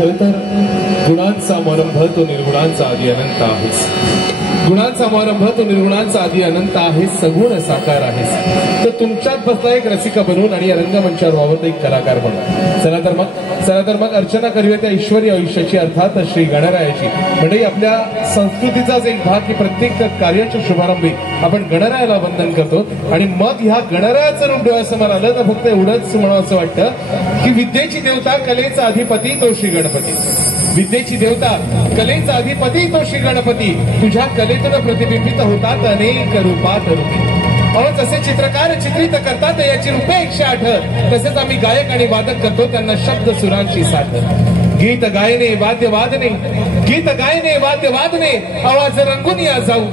खरं तर गुणांचा आरंभ तो निर्गुणांचा आदी अनंत आहेस. गुणांचा आरंभ तो निर्गुणांचा आदी अनंत आहे. सगुण साकार आहेस. तर तुमच्यात बसला एक रसिका बनून आणि रंगमंचावर वावरता एक कलाकार बनून. चला तर मग अर्चना करूया त्या ईश्वरी आयुष्याची, अर्थात श्री गणरायाची. म्हणजे आपल्या संस्कृतीचाच एक भाग की प्रत्येक कार्याच्या शुभारंभी आपण गणरायाला वंदन करतो. आणि मग ह्या गणरायाचं रूप डोळ्यासमोर आलं तर फक्त एवढंच म्हणावं असं वाटतं की विद्येची देवता कलेचा अधिपती तो श्री गणपती. विद्येची देवता कलेचा अधिपती तो श्री गणपती. तुझ्या कलेतून प्रतिबिंबित होतात अनेक रूपात रूपी. अहो जसे चित्रकार चित्रित करतात याची रूपे 108, तसेच आम्ही गायक आणि वादक करतो त्यांना शब्द सुरांची साथ. गीत गायने वाद्य वादने, गीत गायने वाद्य वादने, आवाज रंगून या जाऊ.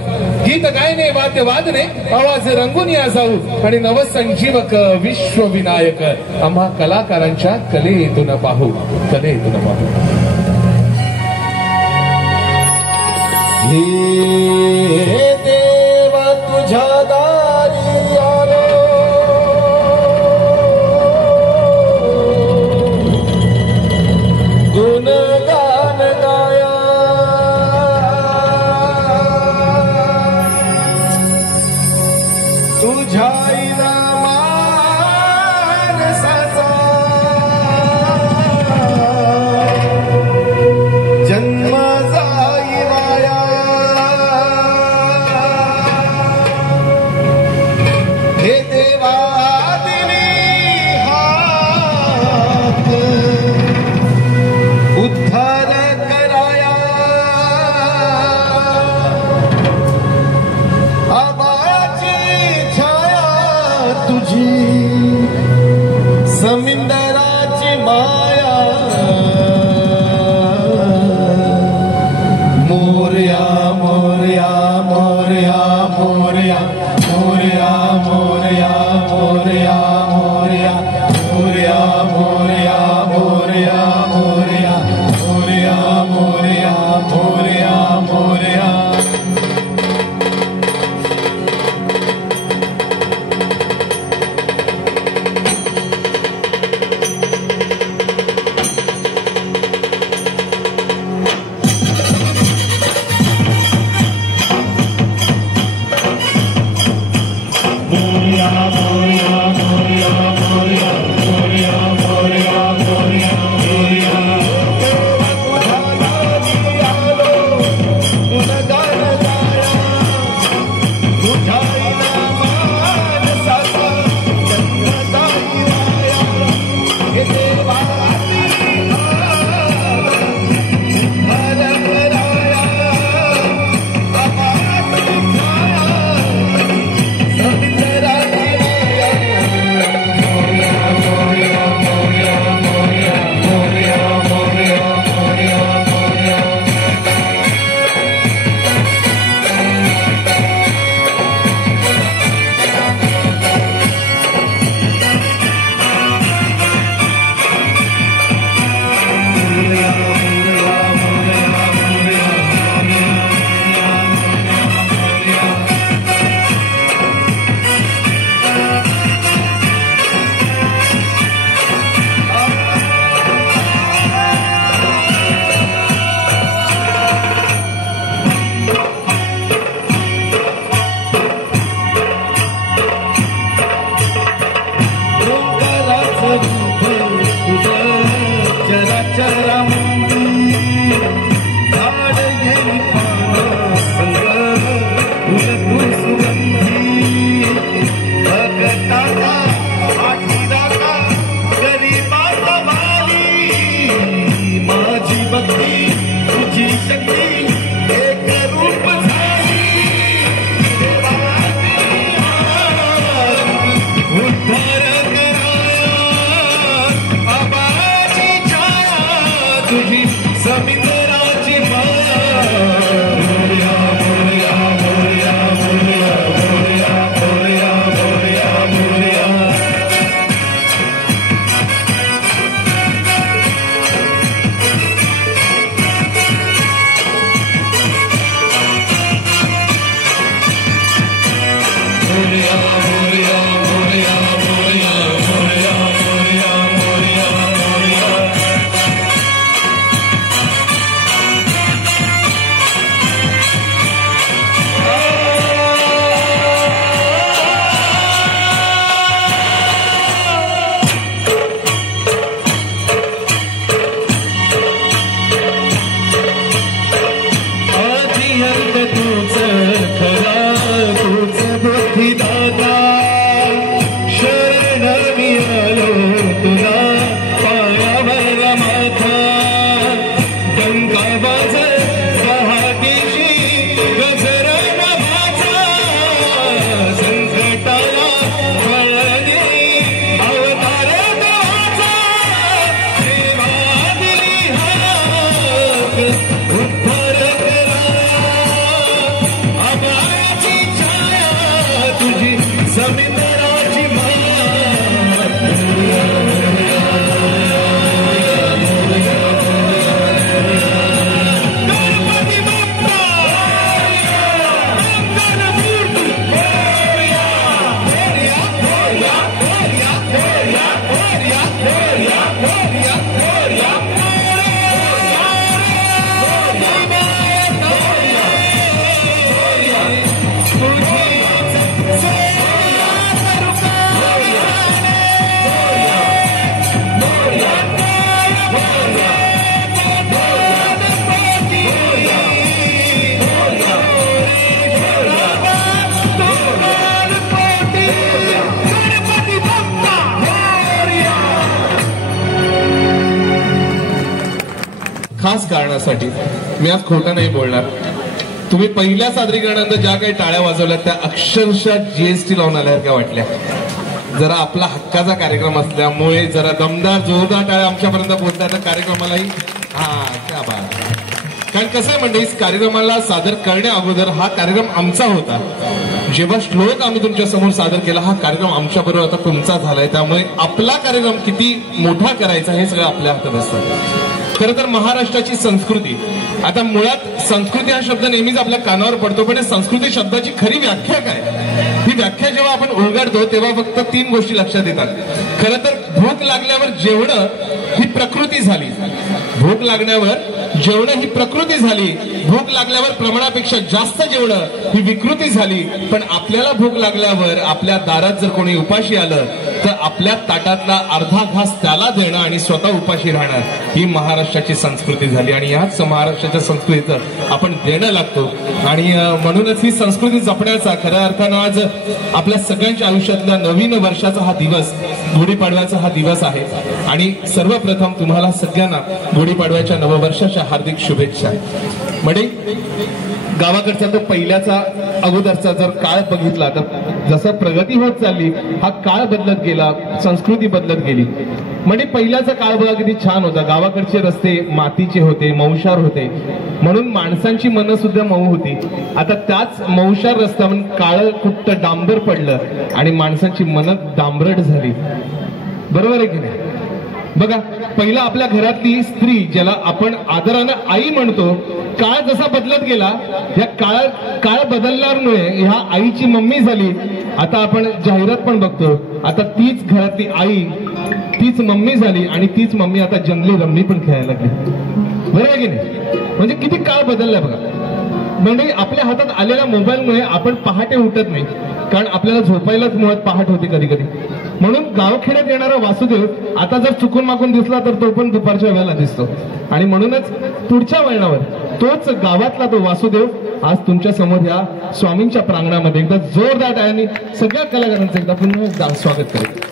गीत गायने वाद्य वादने, आवाज रंगून या जाऊ. आणि नवसंजीवक विश्वविनायक आम्हा कलाकारांच्या कलेतून पाहू, कलेतून पाहू. हे देवा तुझ्या दारी आलो, गुणगान गाया. तुझ्या मानसाचा जन्म जाई वाया. हे देवा दिली हात उद्धार कराया. आबाची छाया तुझी समिंदराची माया. मोरया मोरया मोरया मोरया मोरया मोरया मोरया मोरया मोरया मोरया मोरया मोरया मोरया मोरया मोरया मोरया. तुझी खास कारणासाठी मी आज खोटं नाही बोलणार. तुम्ही पहिल्या सादरीकरणानंतर ज्या काही टाळ्या वाजवल्या त्या अक्षरशः जीएसटी लावून आल्यासारख्या वाटल्या. जरा आपला हक्काचा कार्यक्रम असल्यामुळे जरा दमदार जोरदार टाळ्या आमच्यापर्यंत पोहोचल्या तर कार्यक्रमालाही क्या बात. कारण कसं आहे म्हणजे कार्यक्रमाला सादर करण्या अगोदर हा कार्यक्रम आमचा होता. जेव्हा श्लोक आम्ही तुमच्या समोर सादर केला हा कार्यक्रम आमच्या बरोबर आता तुमचा झालाय. त्यामुळे आपला कार्यक्रम किती मोठा करायचा हे सगळं आपल्या हातात असतं. खरं तर महाराष्ट्राची संस्कृती, आता मुळात संस्कृती हा शब्द नेहमीच आपल्या कानावर पडतो, पण संस्कृती शब्दाची खरी व्याख्या काय, ही व्याख्या जेव्हा आपण उलगडतो तेव्हा फक्त 3 गोष्टी लक्षात येतात. खरं तर भूक लागल्यावर जेवणं ही प्रकृती झाली. भूक लागण्यावर जेवणं ही प्रकृती झाली. भूक लागल्यावर प्रमाणापेक्षा जास्त जेवणं ही विकृती झाली. पण आपल्याला भूक लागल्यावर आपल्या दारात जर कोणी उपाशी आलं तर आपल्या ताटातला अर्धा घास त्याला देणं आणि स्वतः उपाशी राहणं ही महाराष्ट्राची संस्कृती झाली. आणि याच महाराष्ट्राच्या संस्कृतीचं आपण देणं लागतो. आणि म्हणूनच ही संस्कृती जपण्याचा खऱ्या अर्थानं आज आपल्या सगळ्यांच्या आयुष्यातल्या नवीन वर्षाचा हा दिवस, गुढीपाडव्याचा हा दिवस आहे. आणि सर्वप्रथम तुम्हाला सगळ्यांना गुढीपाडव्याच्या नववर्षाच्या हार्दिक शुभेच्छा. म्हणजे गावाकडचा तो पहिल्याचा अगोदरचा जर काळ बघितला तर जसं प्रगती होत चालली हा काळ बदलत गेला, संस्कृती बदलत गेली. म्हणजे पहिल्याचा काळ बघा किती छान होता. गावाकडचे रस्ते मातीचे होते, मौशार होते, म्हणून माणसांची मनं सुद्धा मऊ होती. आता त्याच मौशार रस्त्यावरून काळं कुट्ट डांबर पडलं आणि माणसांची मनं डांबरट झाली. बरोबर आहे की नाही? बघा पहिला आपल्या घरातली स्त्री ज्याला आपण आदरानं आई म्हणतो, काळ जसा बदलत गेला या काळ बदलल्यामुळे ह्या आईची मम्मी झाली. आता आपण जाहिरात पण बघतो, आता तीच घरातली आई तीच मम्मी झाली आणि तीच मम्मी आता जंगली रम्मी पण खेळायला लागली. बरोबर आहे की नाही? म्हणजे किती काळ बदललाय बघा. म्हणजे आपल्या हातात आलेल्या मोबाईलमुळे आपण पहाटे उठत नाही, कारण आपल्याला झोपायलाच मुळात पहाट होते कधी कधी. म्हणून गावखेड्यात येणारा वासुदेव आता जर चुकून मागून दिसला तर तो पण दुपारच्या वेळेला दिसतो. आणि म्हणूनच पुढच्या वळणावर तोच गावातला तो वासुदेव आज तुमच्या समोर या स्वामींच्या प्रांगणामध्ये एकदा जोरदार टाळ्यांनी सगळ्या कलाकारांचं एकदा पुन्हा एकदा स्वागत करेल.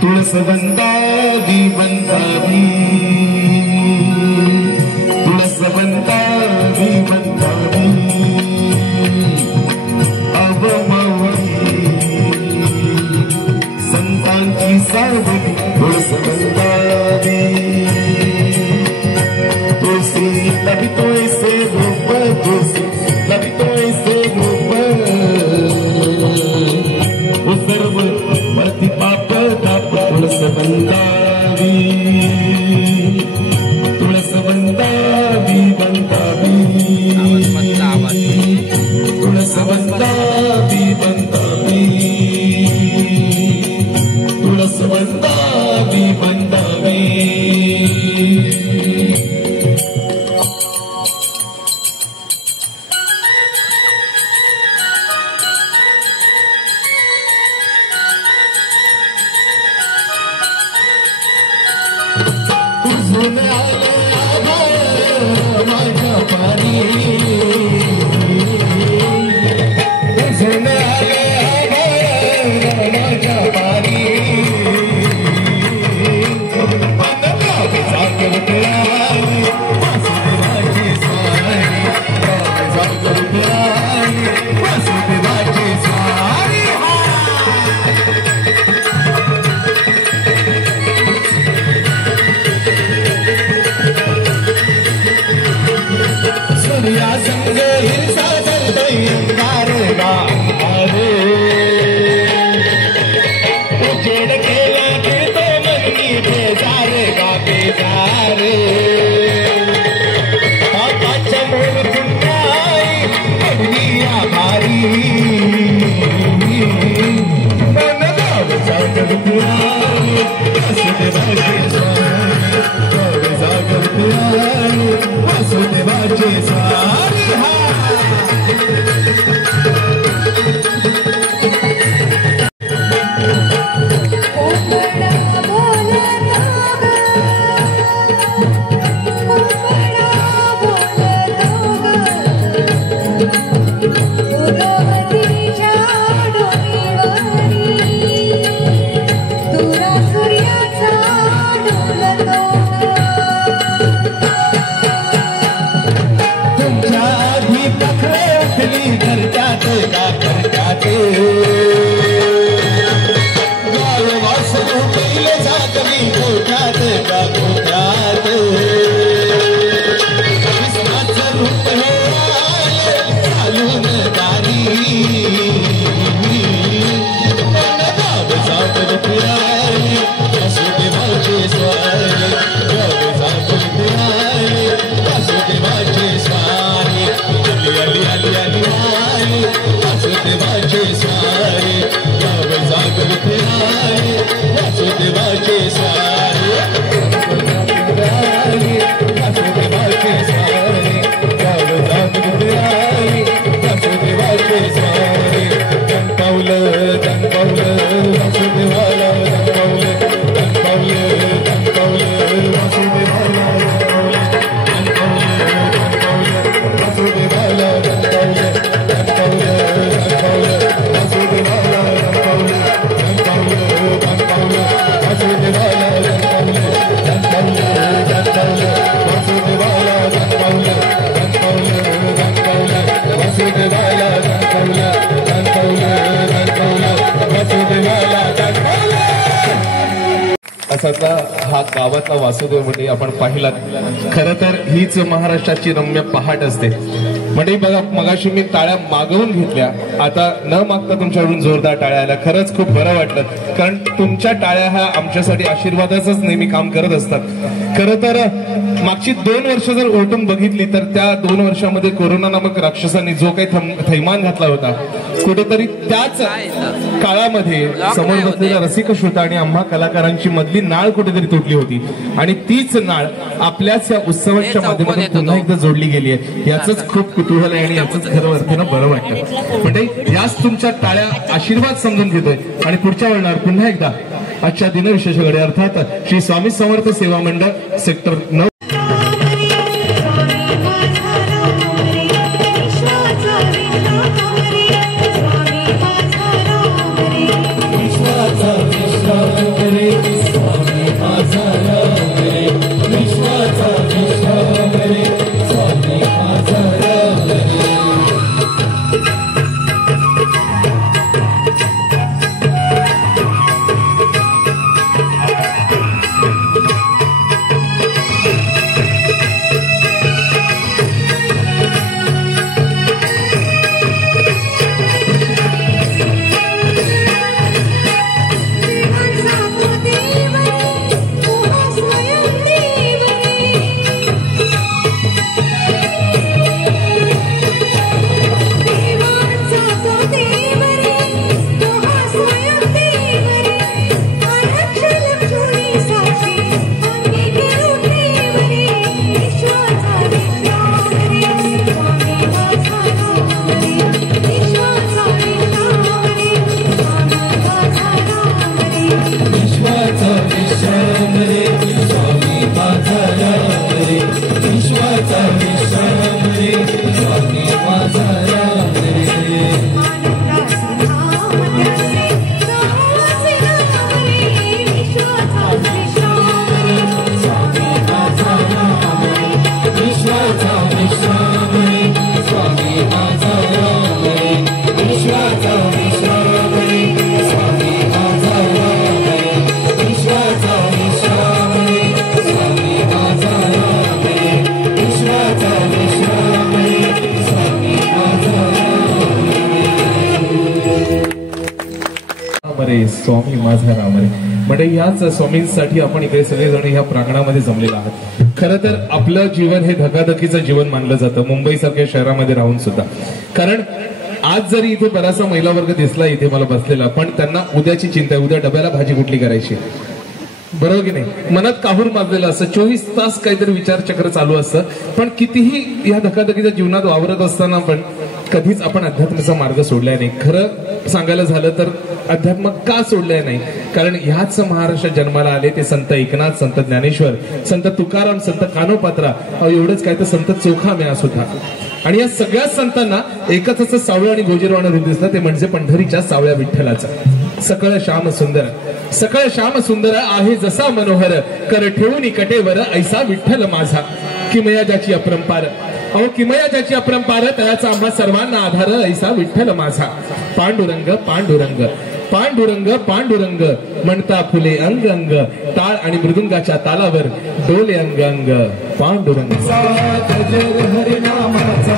तुळसवंतावी वंतावी तुळसवंतावी वंतावी अवमवी संतांची सावली तुळसवंतावी तुळसी लभितोय से रूप तुळसी लभितोय से रूप वो सर्व मती पाप तुळसवंतावी तुळसवंतावी वंतावी तुळसवंतावी वंतावी तुळसवंतावी वंतावी. झुलून आले आभाळ माझ्या पारी झुलून आले आभाळ माझ्या पारी सूर्या संग हिरसा जलतोय अंगार गारे उजेड केला फिरतो मननी बेजारे गा बेजारे पापाच्या मूळ पुण्याई पडली आभारी मन गाव जागर पुराई वासुदेवाचे स्वामी गाव जागर पुराई वासुदेवाचे स्वामी असातला हा गावातला वासुदेव मंडळी आपण पाहिला. खरं तर हीच महाराष्ट्राची रम्य पहाट असते. मंडळी बघा, मगाशी मी टाळ्या मागवून घेतल्या, आता न मागता तुमच्याकडून जोरदार टाळ्या आल्या. खरंच खूप बरं वाटलं, कारण तुमच्या टाळ्या ह्या आमच्यासाठी आशीर्वादाचंच नेहमी काम करत असतात. खरं तर मागची 2 वर्ष जर उलटून बघितली तर त्या 2 वर्षामध्ये कोरोना नामक राक्षसाने जो काही थैमान घातला होता, कुठेतरी त्याच काळामध्ये समोर बसलेल्या रसिक श्रोता आणि आम्हा कलाकारांची मधली नाळ कुठेतरी तुटली होती आणि तीच नाळ आपल्याच या उत्सवाच्या माध्यमातून पुन्हा एकदा जोडली गेली आहे. याच खूप कुतूहल आहे आणि याच खरं अर्थानं बरं वाटतं. म्हणजे याच तुमच्या टाळ्या आशीर्वाद समजून घेतोय आणि पुढच्या वळणावर पुन्हा एकदा आजच्या दिनविशेषकडे अर्थात श्री स्वामी समर्थ सेवा मंडळ सेक्टर 9 स्वामी माझा राम रे. म्हणजे याच स्वामींसाठी आपण इकडे सगळेजण ह्या प्रांगणामध्ये जमलेला आहात. खरं तर आपलं जीवन हे धकाधकीचं जीवन मानलं जातं मुंबईसारख्या शहरामध्ये राहून सुद्धा. कारण आज जरी इथे बराचसा महिला वर्ग दिसला इथे मला बसलेला, पण त्यांना उद्याची चिंता आहे, उद्या डब्याला भाजी कुठली करायची, बरोबर की नाही. मनात काहूर माजलेलं असतं, 24 तास काहीतरी विचारचक्र चालू असतं. पण कितीही या धकाधकीच्या जीवनात वावरत असताना पण कधीच आपण अध्यात्माचा मार्ग सोडलाय नाही. खरं सांगायला झालं तर अध्यात्म का सोडलाय नाही, कारण ह्याच महाराष्ट्रात जन्माला आले ते संत एकनाथ, संत ज्ञानेश्वर, संत तुकाराम, संत कानोपात्रा, एवढंच काय तर संत चोखामेळा सुद्धा. आणि या सगळ्या संतांना एकच असं सावळं आणि गोजीरवाणं रूप दिसलं, ते म्हणजे पंढरीच्या सावळ्या विठ्ठलाचं. सकळ श्याम सुंदर, सकळ श्याम सुंदर आहे जसा मनोहर, कर ठेवून कटेवर ऐसा विठ्ठल माझा. किमया ज्याची अपरंपार, अहो किमया ज्याची अपरंपार, त्याचा आम्हा सर्वांना आधार ऐसा विठ्ठल माझा. पांडुरंग पांडुरंग पांडुरंग पांडुरंग म्हणता फुले अंग अंग, टाळ आणि मृदुंगाच्या तालावर डोले अंग अंग. पांडुरंग हरिनामाचा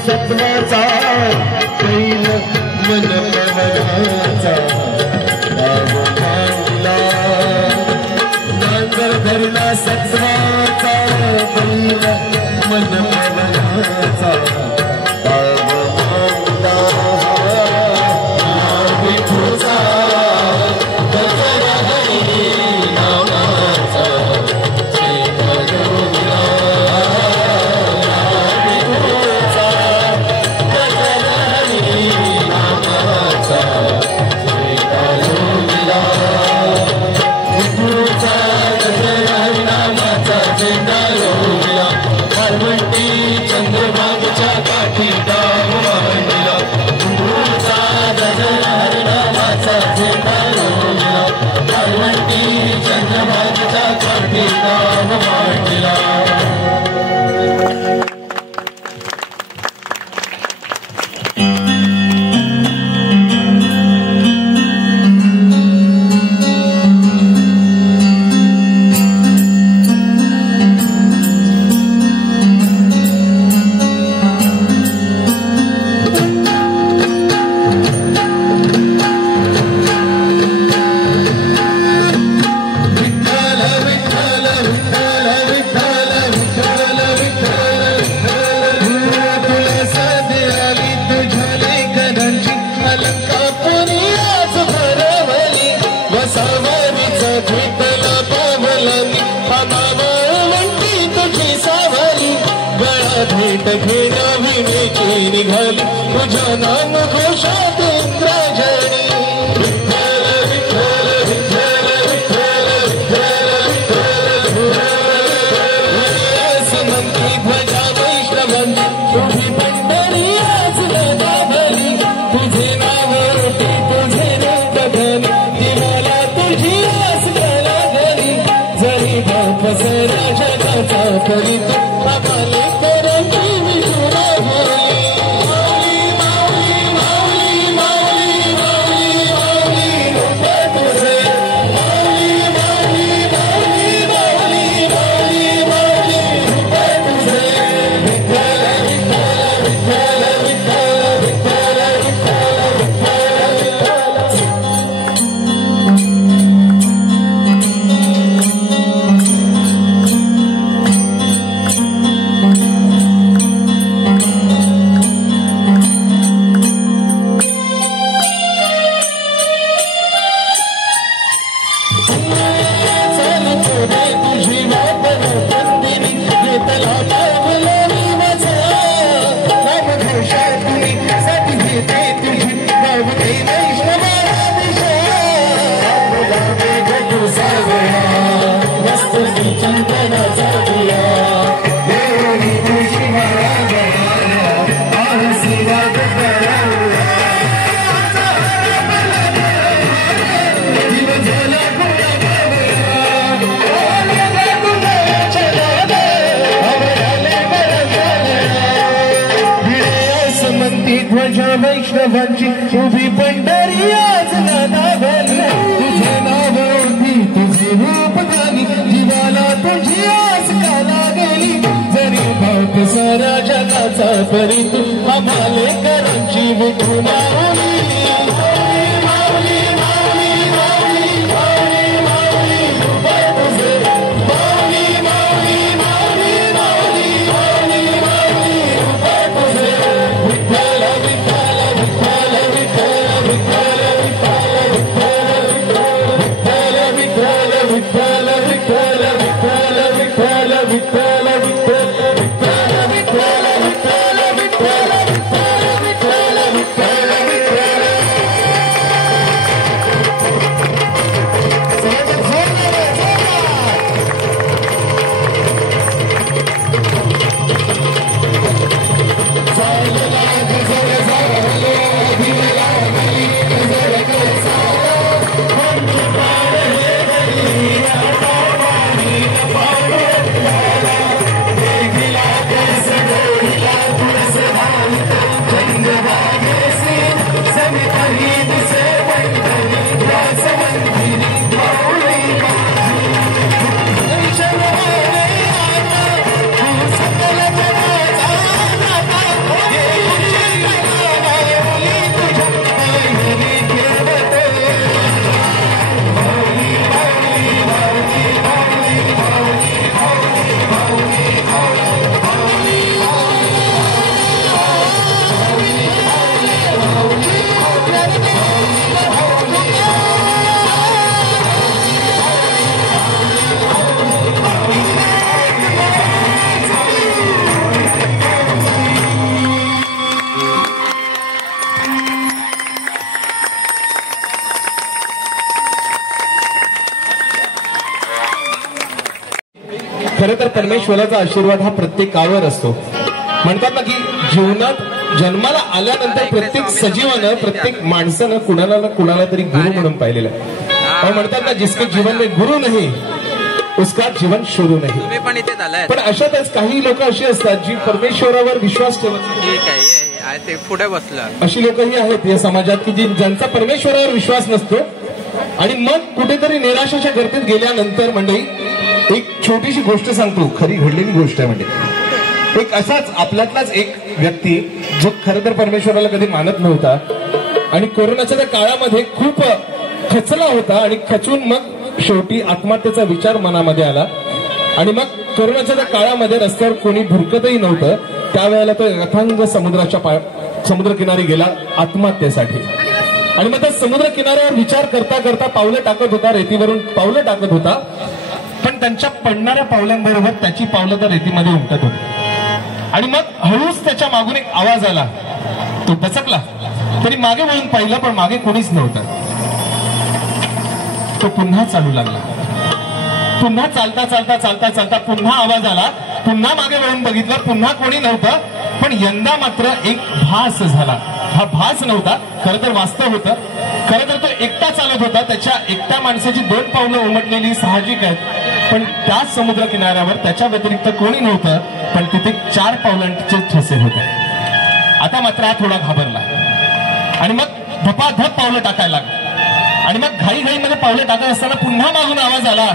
सत्वाचा कैल मन पवनाचा नांगर धरला सत्वाचा कैल मन पवनाचा. निघाली तुझ्या नाम घोषात इंद्राजणी. विठ्ठल विठ्ठल विठ्ठल विठ्ठल विठ्ठल म्हणती ध्वजा वैष्णवांची तुझी पंढरी आज दाभली. तुझे नाव रोटी तुझे रक्त धनी, ती मला तुझी आस लागली. जरी बाप सरा जगाचा ध्वजा वैष्णवांची उभी पंढरी आज नादावली तुझे नाव ओळखी तुझे रूप गाणी जीवाला तुझी आस का लागली जरी भावत साऱ्या जगाचा परी तू आम्हाले करांची विठू माऊली खरं तर परमेश्वराचा आशीर्वाद हा प्रत्येकावर असतो. म्हणतात ना की जीवनात जन्माला आल्यानंतर प्रत्येक सजीवानं प्रत्येक माणसानं कुणाला ना कुणाला तरी गुरु म्हणून पाहिलेलं आहे. म्हणतात ना जिसके जीवन में गुरु नाही उसका जीवन शुरू नाही. पण अशातच काही लोक अशी असतात जी परमेश्वरावर विश्वास ठेवत पुढे बसलं अशी लोकही आहेत या समाजात की ज्यांचा परमेश्वरावर विश्वास नसतो आणि मग कुठेतरी निराशाच्या गर्दीत गेल्यानंतर मंडळी एक छोटीशी गोष्ट सांगतो, खरी घडलेली गोष्ट आहे. म्हणजे एक असाच आपल्यातलाच एक व्यक्ती जो खरं तर परमेश्वराला कधी मानत नव्हता आणि कोरोनाच्या त्या काळामध्ये खूप खचला होता आणि खचून मग शेवटी आत्महत्येचा विचार मनामध्ये आला आणि मग कोरोनाच्या त्या काळामध्ये रस्त्यावर कोणी भुरकतही नव्हतं. त्यावेळेला तो अथांग समुद्रकिनारी गेला आत्महत्येसाठी आणि मग त्या समुद्र किनाऱ्यावर विचार करता करता पावलं टाकत होता, रेतीवरून पावलं टाकत होता. पण त्यांच्या पडणाऱ्या पावलांबरोबर त्याची पावलं तर रेतीमध्ये उमटत होती आणि मग हळूच त्याच्या मागून एक आवाज आला. तो दचकला, तरी मागे वळून पाहिलं पण मागे कोणीच नव्हतं. तो पुन्हा चालू लागला. पुन्हा चालता चालता चालता चालता पुन्हा आवाज आला. पुन्हा मागे वळून बघितलं, पुन्हा कोणी नव्हतं. पण यंदा मात्र एक भास झाला. हा भास नव्हता, खरं तर वास्तव होतं. खरं तर तो एकटा चालत होता. त्याच्या एकट्या माणसाची 2 पावलं उमटलेली साहजिक आहेत. पण त्या समुद्र किनाऱ्यावर त्याच्या व्यतिरिक्त कोणी नव्हतं. पण तिथे 4 पावलांचे ठसे होते. आता मात्र हा थोडा घाबरला आणि मग धपाधप पावलं टाकायला लागला आणि मग घाईघाईमध्ये पावलं टाकत असताना पुन्हा मागून आवाज आला.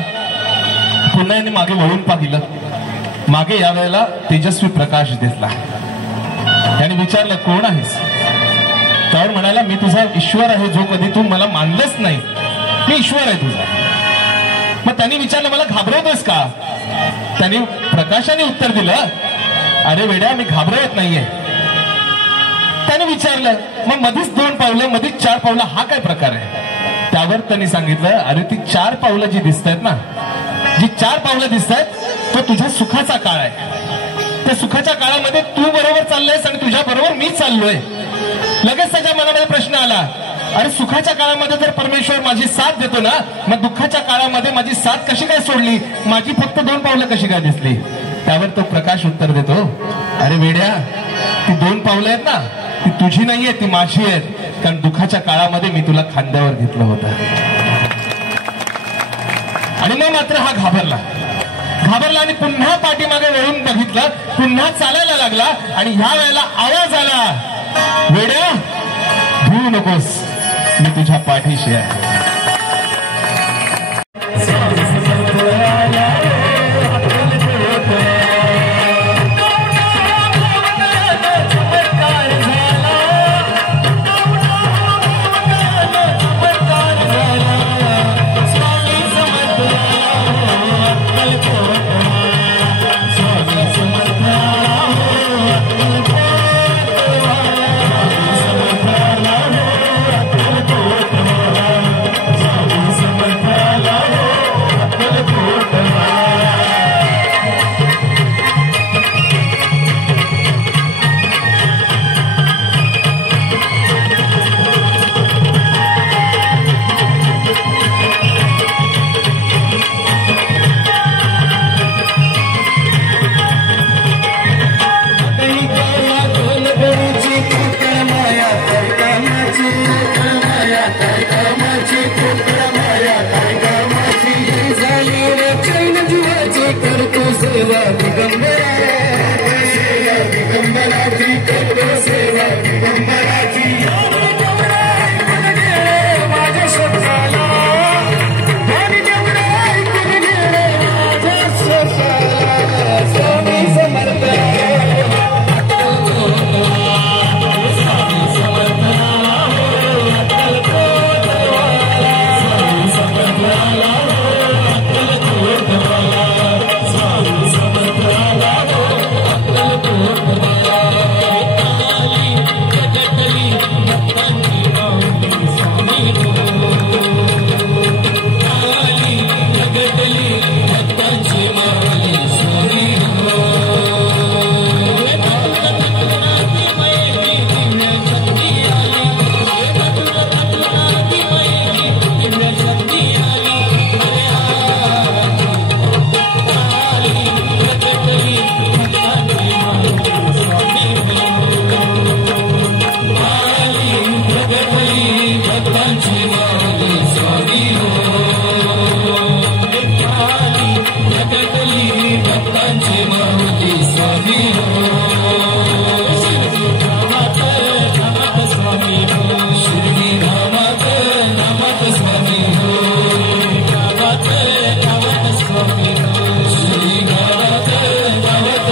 पुन्हा यांनी मागे वळून पाहिलं. मागे यावेळेला तेजस्वी प्रकाश दिसला. त्याने विचारलं, कोण आहेस? त्यावर म्हणाला, मी तुझा ईश्वर आहे जो कधी तू मला मानलंच नाही. मी ईश्वर आहे तुझा. मग त्यांनी विचारलं, मला घाबरवतोस का? त्यांनी प्रकाशाने उत्तर दिलं, अरे वेड्या, मी घाबरवत नाहीये. त्याने विचारलं, मग मधीच 2 पावलं मधीच 4 पावलं हा काय प्रकार आहे? त्यावर त्यांनी सांगितलं, अरे ती 4 पावलं जी दिसत आहेत ना, जी 4 पावलं दिसत आहेत तो तुझ्या सुखाचा काळ आहे. त्या सुखाच्या काळामध्ये तू बरोबर चाललंयस आणि तुझ्या बरोबर मी चाललोय. लगेच त्याच्या मनामध्ये प्रश्न आला, अरे सुखाच्या काळामध्ये जर परमेश्वर माझी साथ देतो ना, मग दुःखाच्या काळामध्ये माझी साथ कशी काय सोडली, माझी फक्त 2 पावलं कशी काय दिसली. त्यावर तो प्रकाश उत्तर देतो, अरे वेड्या, ती 2 पावलं आहेत ना, ती तुझी नाहीये, ती माझी आहेत. कारण दुःखाच्या काळामध्ये मी तुला खांद्यावर घेतलं होतं. आणि मग मात्र हा घाबरला आणि पुन्हा पाठीमागे वळून बघितलं, पुन्हा चालायला लागला. आणि ह्या वेळेला आवाज आला, वेड्या भूलू नकोस, मी तुझ्या पाठीशी आहे.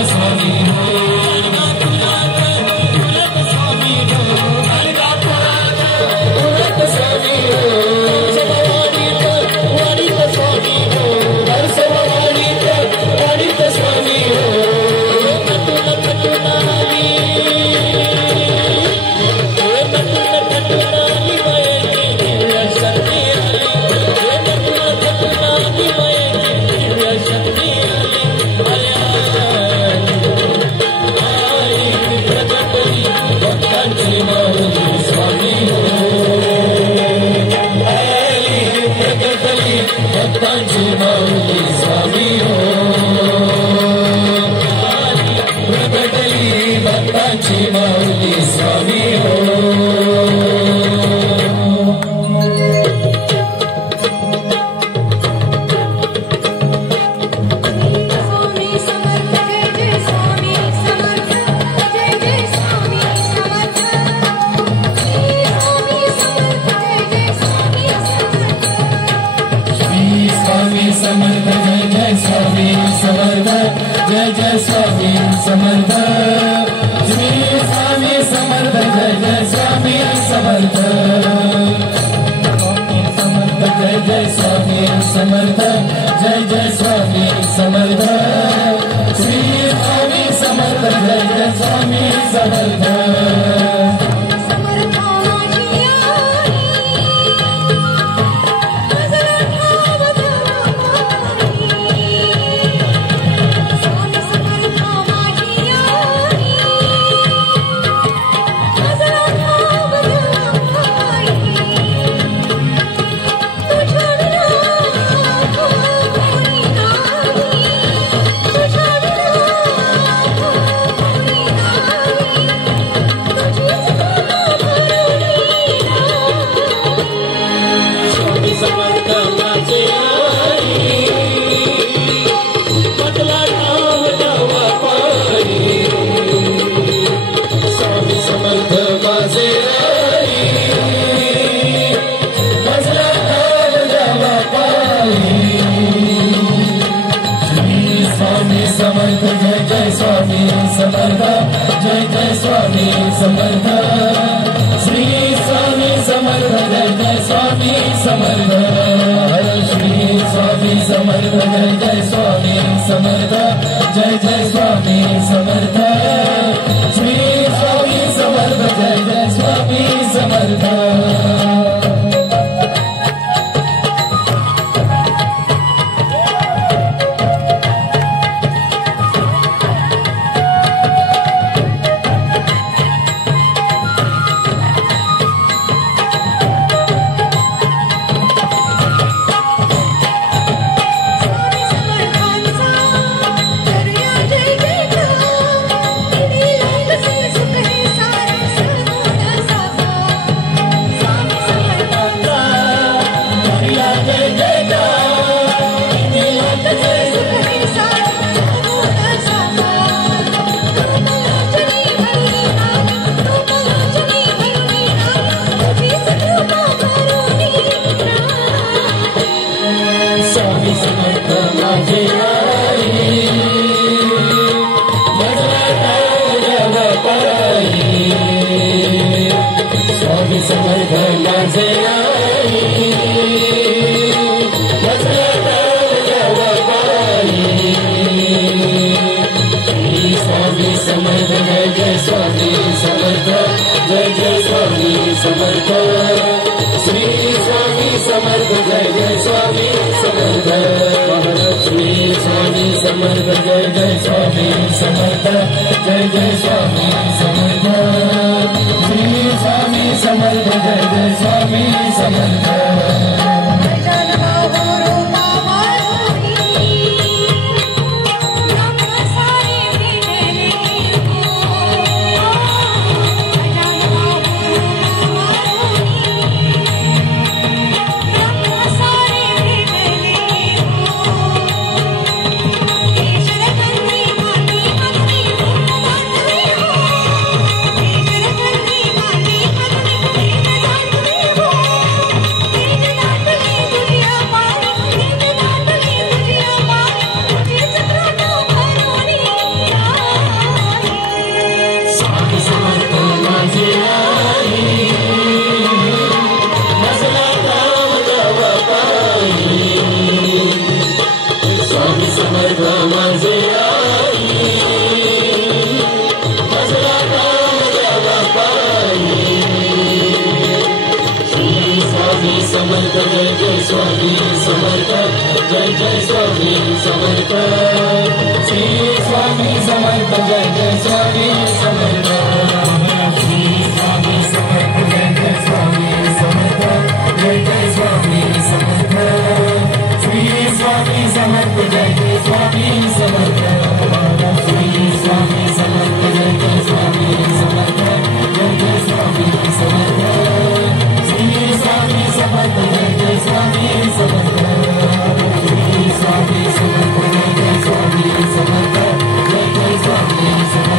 स्वामी समर्थ जय जय स्वामी समर्थ श्री स्वामी समर्थ जय जय स्वामी समर्थ श्री स्वामी समर्थ जय जय स्वामी समर्थ जय जय स्वामी समर्थ श्री स्वामी समर्थ जय जय स्वामी समर्थ समर्थ श्री स्वामी समर्थ जय जय स्वामी समर्थ श्री स्वामी समर्थ जय जय स्वामी समर्थ जय जय स्वामी समर्थ श्री स्वामी समर्थ जय जय स्वामी समर्थ समर्थ जय जय स्वामी समर्थ जय जय स्वामी समर्थ श्री स्वामी समर्थ जय जय स्वामी समर्थ श्री स्वामी समर्थ जय जय स्वामी समर्थ जय जय स्वामी समर्थ श्री स्वामी समर्थ जय जय स्वामी समर्थ श्री स्वामी समर्थ जय जय स्वामी समर्थ जय जय स्वामी समर्थ श्री स्वामी समर्थ जय जय स्वामी समर्थ श्री स्वामी समर्थ जय जय स्वामी समर्थ जय जय स्वामी समर्थ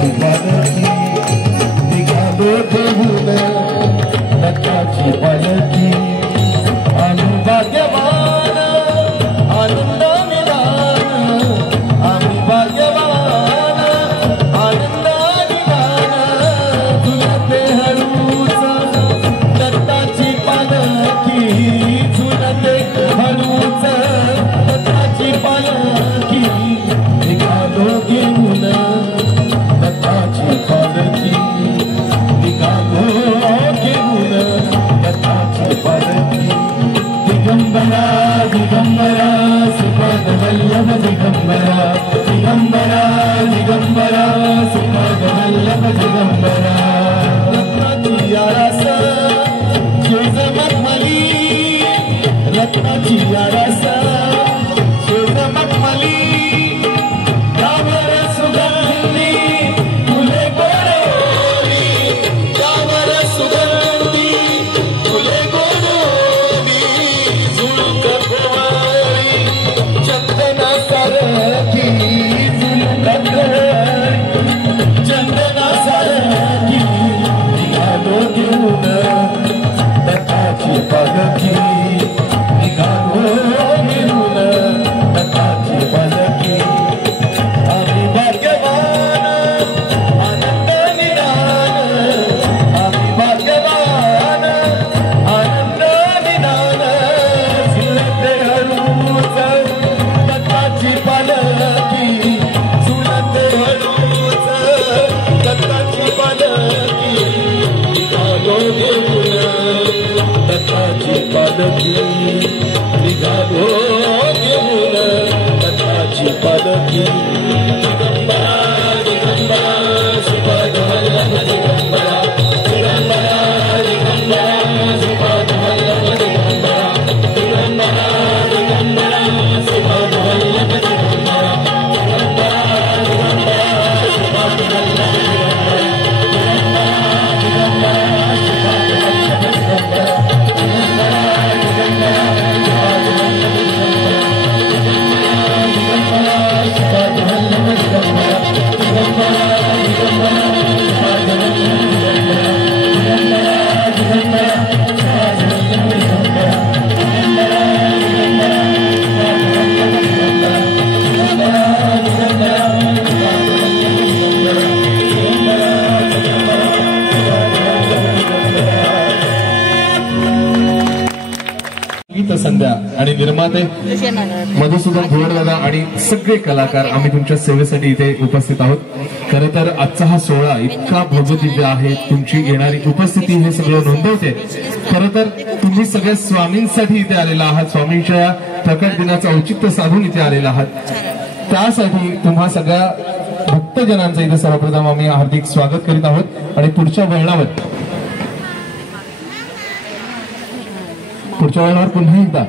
पालकी निघालो घेऊन दत्ताची पालकी आम्ही भाग्यवान आनंद निदान आम्ही भाग्यवान आनंद निदान झुलते हळूच दत्ताची पालकी झुलते हळूच दत्ताची पालकी निघालो घेऊन दत्ताची पालकी निघालो घेऊन दत्ताची पालकी दिगंबरा दिगंबरा सुपद वल्लभ दिगंबरा दिगंबरा दिगंबरा सुपद वल्लभ दिगंबरा रत्नाची आरास शेजमखमली रत्नाची आरास शेजमखमली संध्या आणि निर्माते मधुसूदन भुवनदादा आणि सगळे कलाकार आम्ही तुमच्या सेवेसाठी इथे उपस्थित आहोत. खरं तर आजचा हा सोहळा इतका भगवदिव्य आहे. तुमची येणारी उपस्थिती हे सगळं नोंदवते. खरं तर तुम्ही सगळ्या स्वामींसाठी इथे आलेला आहात. स्वामींच्या प्रकट दिनाचं औचित्य साधून इथे आलेला आहात. त्यासाठी तुम्हा सगळ्या भक्तजनांचं इथे सर्वप्रथम आम्ही हार्दिक स्वागत करीत आहोत. आणि पुढच्या वळणावर पुन्हा एकदा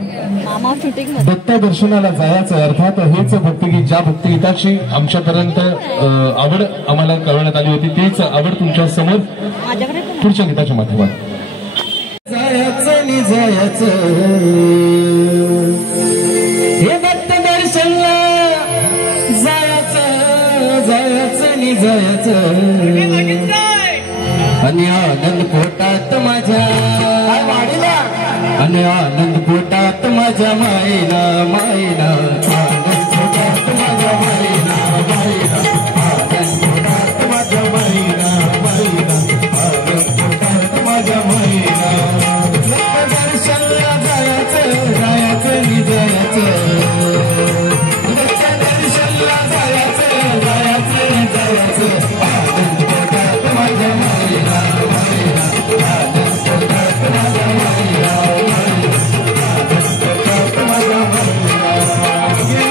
दत्त दर्शनाला जायचं. अर्थात हेच भक्तिगीत, ज्या भक्तिगीताची आमच्यापर्यंत आवड आम्हाला कळवण्यात आली होती, तीच आवड तुमच्या समोर पुढच्या गीताच्या माध्यमात जायचं नि जायचं हे दत्त दर्शनला जायचं जायचं नि जायचं आणि आनंद पोटात माझ्या आणि आनंद पोटात माझ्या मायला मायला आनंद पोटात माझ्या मायला मायला आनंद पोटात माझ्या मायला मायला आनंद पोटात माझ्या मायला दर्शनला जायचं जायचं नि जायचं दर्शनला जायचं जायचं नि जायचं आनंद पोटात माझ्या मायला मायला आनंद पोटात माझ्या मायला Yeah.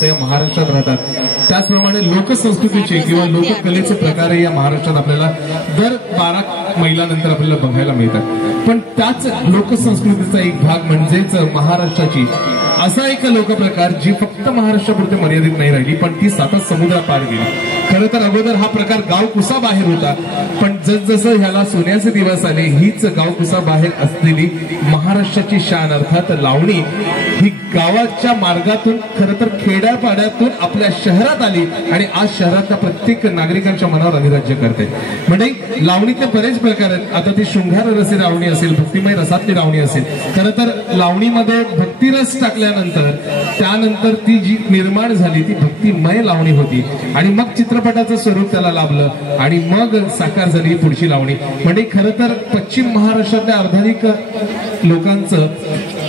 माणसं या महाराष्ट्रात राहतात, त्याचप्रमाणे लोकसंस्कृतीचे किंवा लोककलेचे प्रकारही या महाराष्ट्रात आपल्याला दर 12 मैलानंतर आपल्याला बघायला मिळतात। पण त्याच लोकसंस्कृतीचा एक भाग म्हणजेच महाराष्ट्राची असा एक लोकप्रकार जी फक्त महाराष्ट्रापुरते मर्यादित नाही राहिली, पण ती 7 समुद्र पार गेली। खरं तर अगोदर हा प्रकार गावकुसा बाहेर होता, पण जसजसं ह्याला सोन्याचे दिवस आले, हीच गावकुसा बाहेर असलेली महाराष्ट्राची शान अर्थात लावणी ही गावाच्या मार्गातून खरं तर खेड्यापाड्यातून आपल्या शहरात आली आणि आज शहरातल्या प्रत्येक नागरिकांच्या मनावर अधिराज्य करते। म्हणजे लावणीचे बरेच प्रकार आहेत। आता ती शृंगार रसी लावणी असेल, भक्तिमय रसातली लावणी असेल। खरं तर लावणीमध्ये भक्तिरस टाकल्यानंतर त्यानंतर ती जी निर्माण झाली ती भक्तिमय लावणी होती आणि मग चित्रपटाचं स्वरूप त्याला लाभलं आणि मग साकार झाली पुढची लावणी। म्हणजे खरं तर पश्चिम महाराष्ट्रातल्या अर्धाधिक लोकांचं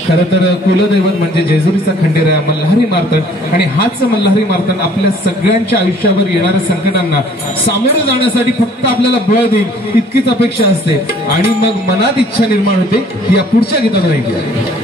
खरं तर कुलदैवत म्हणजे जेजुरीचा खंडेराया मल्हारी मार्तंड आणि हाच मल्हारी मार्तंड आपल्या सगळ्यांच्या आयुष्यावर येणाऱ्या संकटांना सामोरे जाण्यासाठी फक्त आपल्याला बळ देईल इतकीच अपेक्षा असते आणि मग मनात इच्छा निर्माण होते या पुढच्या गीताला ऐकूया।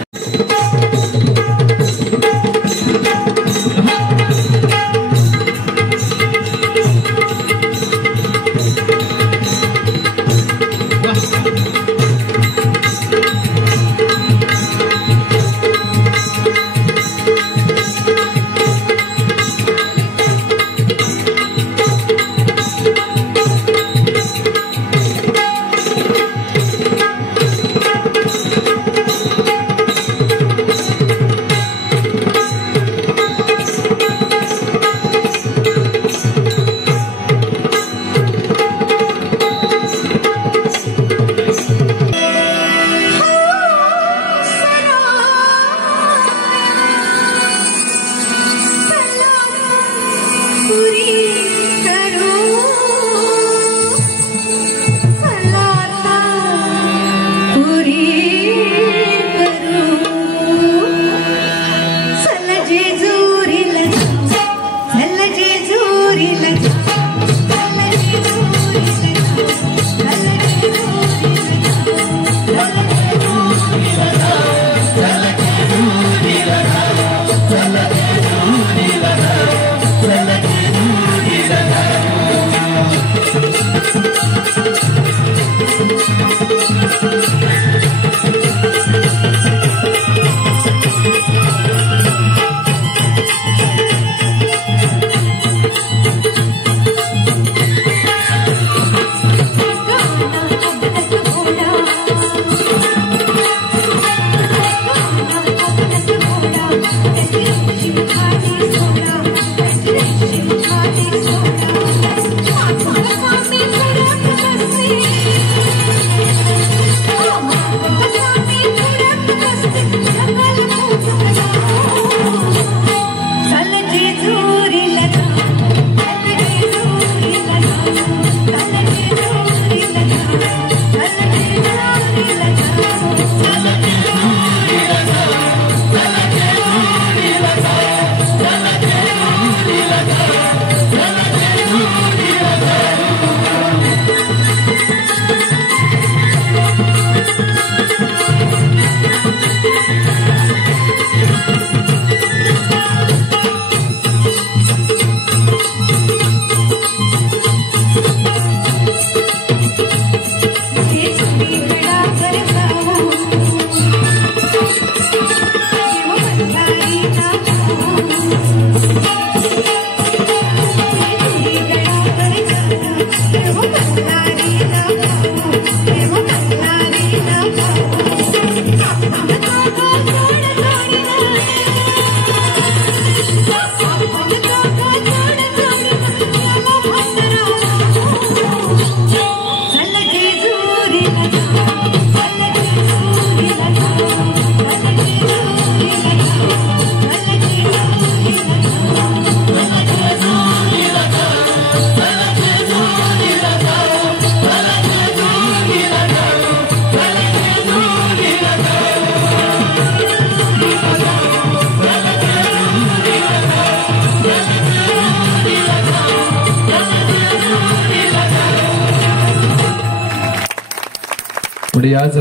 पुढे आज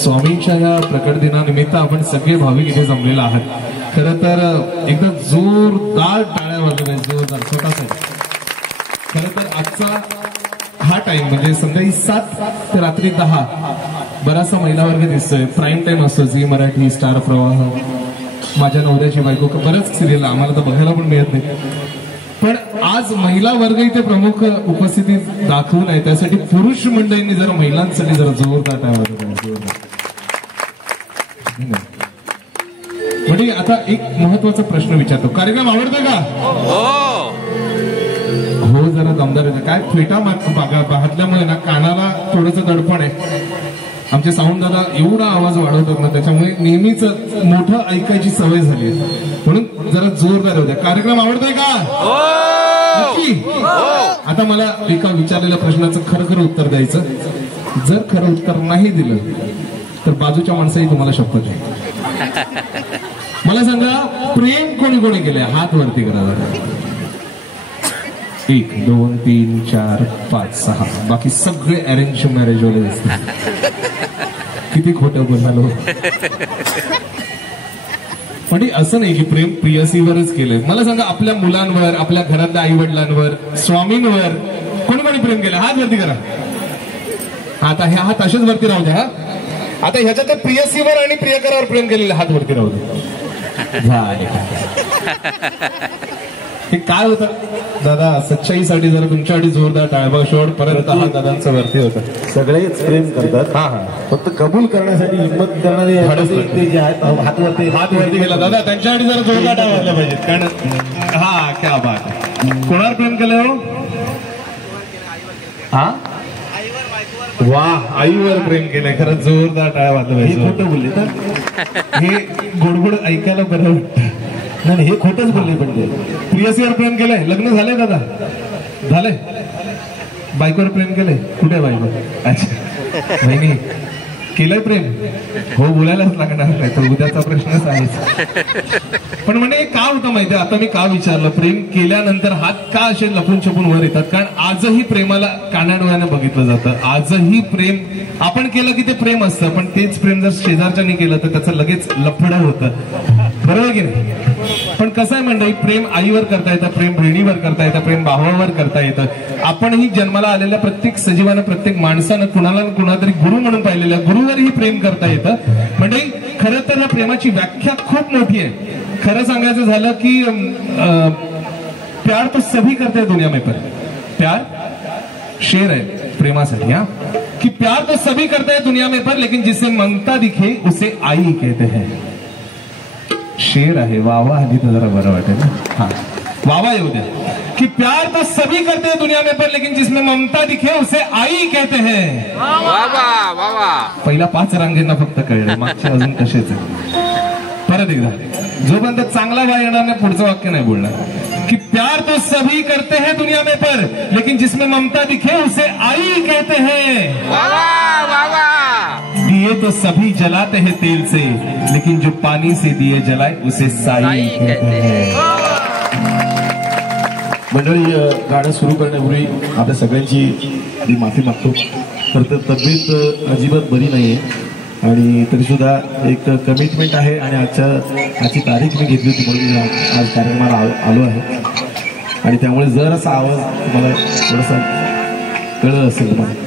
स्वामींच्या या प्रकट दिनानिमित्त आपण सगळे भाविक इथे जमलेला आहात। खरं तर एकदा जोरदार टाळ्या वाजवल्या, जोरदार स्वतःसाठी. खरं तर आजचा हा टाइम म्हणजे संध्याकाळी 7 ते रात्री 10 बराचसा महिला वर्ग दिसतोय. प्राईम टाइम असतो, झी मराठी, स्टार प्रवाह, माझ्या नवऱ्याची बायको, बरंच सिरियल आम्हाला तर बघायला पण मिळत नाही. पण आज महिला वर्ग इथे प्रमुख उपस्थिती दाखवून आहे, त्यासाठी पुरुष मंडळींनी जरा महिलांसाठी जरा जोरदार टाळ्या वाजवल्या. म्हणजे आता एक महत्वाचा प्रश्न विचारतो, कार्यक्रम आवडतोय का? हो, जरा दमदार आहे. काय फेटा घातल्यामुळे ना कानाला थोडंसं दडपण आहे. आमचे साऊंड दादा एवढा आवाज वाढवतात ना, त्याच्यामुळे नेहमीच मोठं ऐकायची सवय झाली, म्हणून जरा जोरदार होत्या. कार्यक्रम आवडतोय का? नक्की. आता मला एका विचारलेल्या प्रश्नाचं खरं खरं उत्तर द्यायचं. जर खरं उत्तर नाही दिलं तर बाजूच्या माणसाही तुम्हाला शपथ आहे. मला सांगा, प्रेम कोणी कोणी केले? हात वरती करा जरा. 1 2 3 4 5 6. बाकी सगळे अरेंज मॅरेज वाले दिसतात. किती खोटं बोललो. म्हणजे असं नाही की प्रेम प्रियसीवरच केलंय. मला सांगा, आपल्या मुलांवर, आपल्या घरातल्या आई वडिलांवर, स्वामींवर कोणी कोणी प्रेम केलं? हात वरती करा. आता हे हात असेच वरती राहू द्या. आता ह्याच्यात प्रियसीवर आणि प्रियकरावर प्रेम केलेले हात वरती राहू दे. हे काय होतं दादा, सच्चाईसाठी जरा तुमच्यासाठी जोरदार टाळ्या. शेवटपर्यंत हा दादांचा वरती होता. सगळेच प्रेम करतात, हा, फक्त कबूल करण्यासाठी हिंमत करणारे ते जे आहेत हात वरती गेला दादा, त्यांच्यासाठी जरा जोरदार टाळ्या वाजल्या पाहिजेत. कारण हा क्या बात. कोणावर प्रेम केलं हो? हा, वा, आईवर प्रेम केलंय. खरं जोरदार टाळ्या वाजल्या पाहिजे. खोटं बोलले तर हे गोडगोड ऐकायला बरं वाटतं. नाही, हे खोटच बोलले. पण ते प्रियसीवर प्रेम केलंय. लग्न झालंय दादा? झालंय. बायकोवर प्रेम केलंय? कुठे बायको? अच्छा, बहिणी केलंय प्रेम? हो, बोलायलाच लागणार नाही, तर उद्याचा प्रश्नच आहे. पण म्हणजे का होतं माहितीये, आता मी का विचारलं, प्रेम केल्यानंतर हात का असे लपून छपून वर येतात? कारण आजही प्रेमाला कानाडोळ्याने बघितलं जातं. आजही प्रेम आपण केलं की ते प्रेम असतं, पण तेच प्रेम जर शेजारच्यानी केलं तर त्याचं लगेच लफडं होतं, बरोबर की नाही? पण कसं आहे मंडळी, प्रेम आईवर करता येतं, प्रेम बहिणीवर करता येतं, प्रेम भावावर करता येतं. आपणही जन्माला आलेल्या प्रत्येक सजीवानं, प्रत्येक माणसानं कुणाला ना कुणाला तरी गुरु म्हणून पाहिलेलं, गुरुवरही प्रेम करता येतं. म्हणजे खरं तर या प्रेमाची व्याख्या खूप मोठी आहे. खरं सांगायचं झालं की प्यार तो सभी करते हैं दुनिया में, पर प्यार शेर है प्रेमासाठी, हा, कि प्यार तो सभी करते हैं दुनिया में, पर लेकिन जिसे ममता दिखे उसे आई कहते हैं. शेर आहे, वावा आधी तर जरा बरं वाटेल. हा, वावा येऊ द्या. कि प्यार तो सभी करते हैं दुनिया में, पर लेकिन जिसमें ममता दिखे उसे आई कहते हैं. पहिला 5 रांगेंना फक्त कळलं, मागचे अजून कसेच आहे. परत एकदा, जोपर्यंत चांगला वाय येणार नाही पुढचं वाक्य नाही बोलणार. कि प्यार तो सभी करते हैं दुनिया में, पर लेकिन जिसमें ममता दिखे उसे आई कहते हैं. दिए तो सभी जलाते हैं तेल से, लेकिन जो पानी से दिए जलाए उसे साई कहते हैं. मंडळी, गाणं सुरू करण्यापूर्वी आपल्या सगळ्यांची माफी मागतो. तर तब्येत अजिबात बरी नाहीये आणि तरी सुद्धा एक कमिटमेंट आहे आणि आजची तारीख मी घेतली होती म्हणून आज कार्यक्रमाला आलो आहे. आणि त्यामुळे जर असा आवाज तुम्हाला थोडासा कळलं असेल तुम्हाला.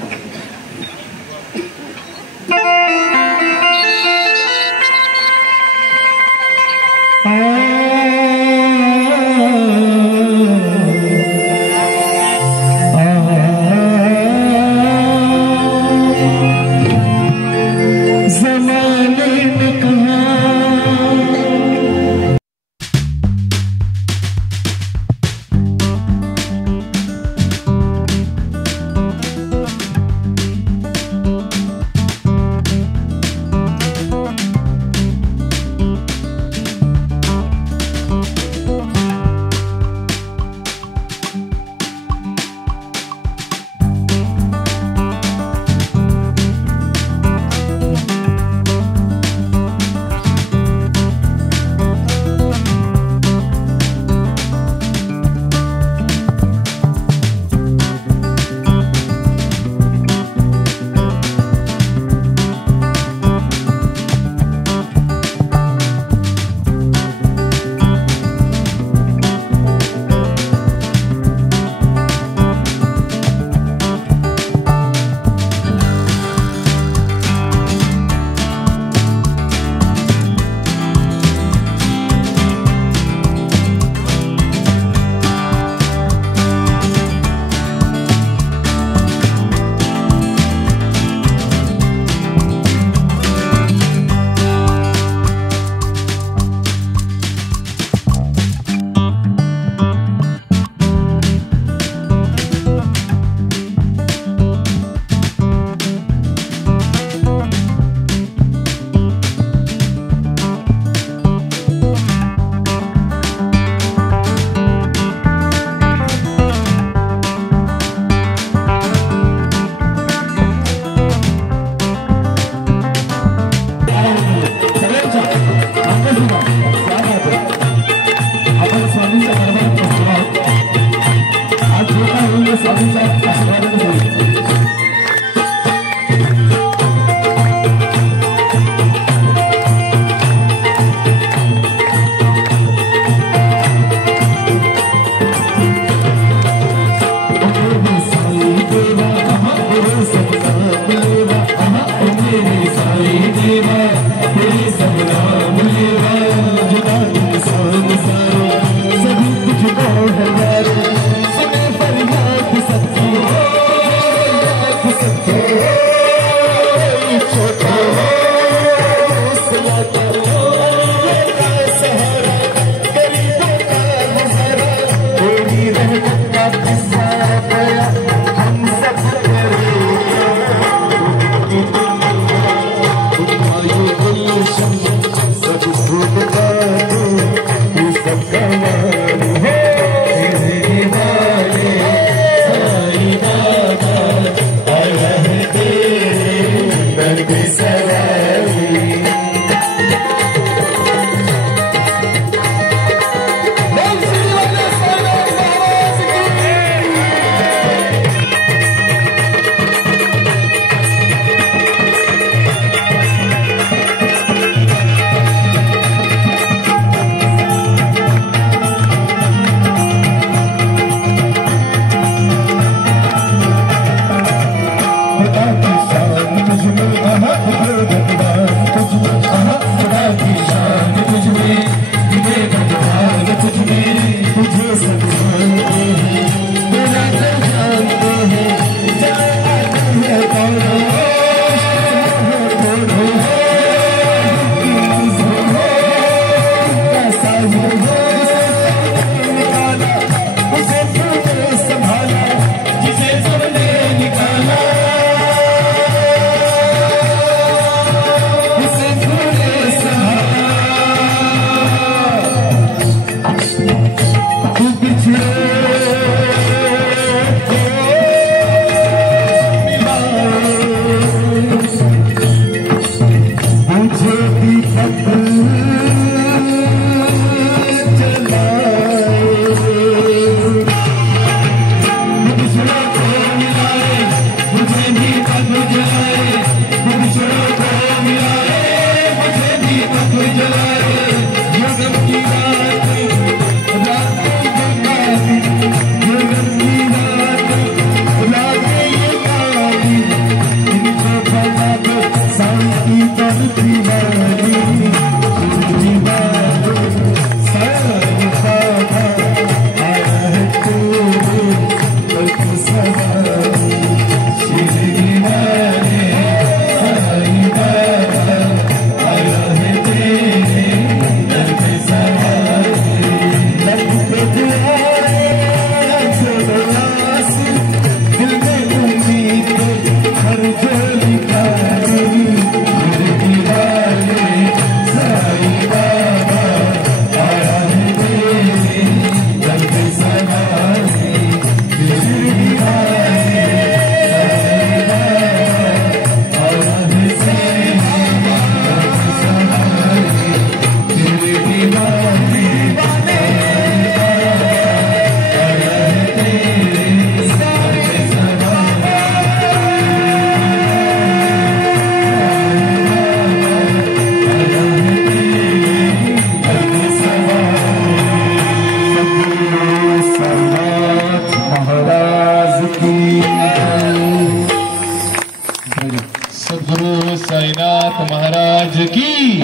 गणपतीनाथ महाराज की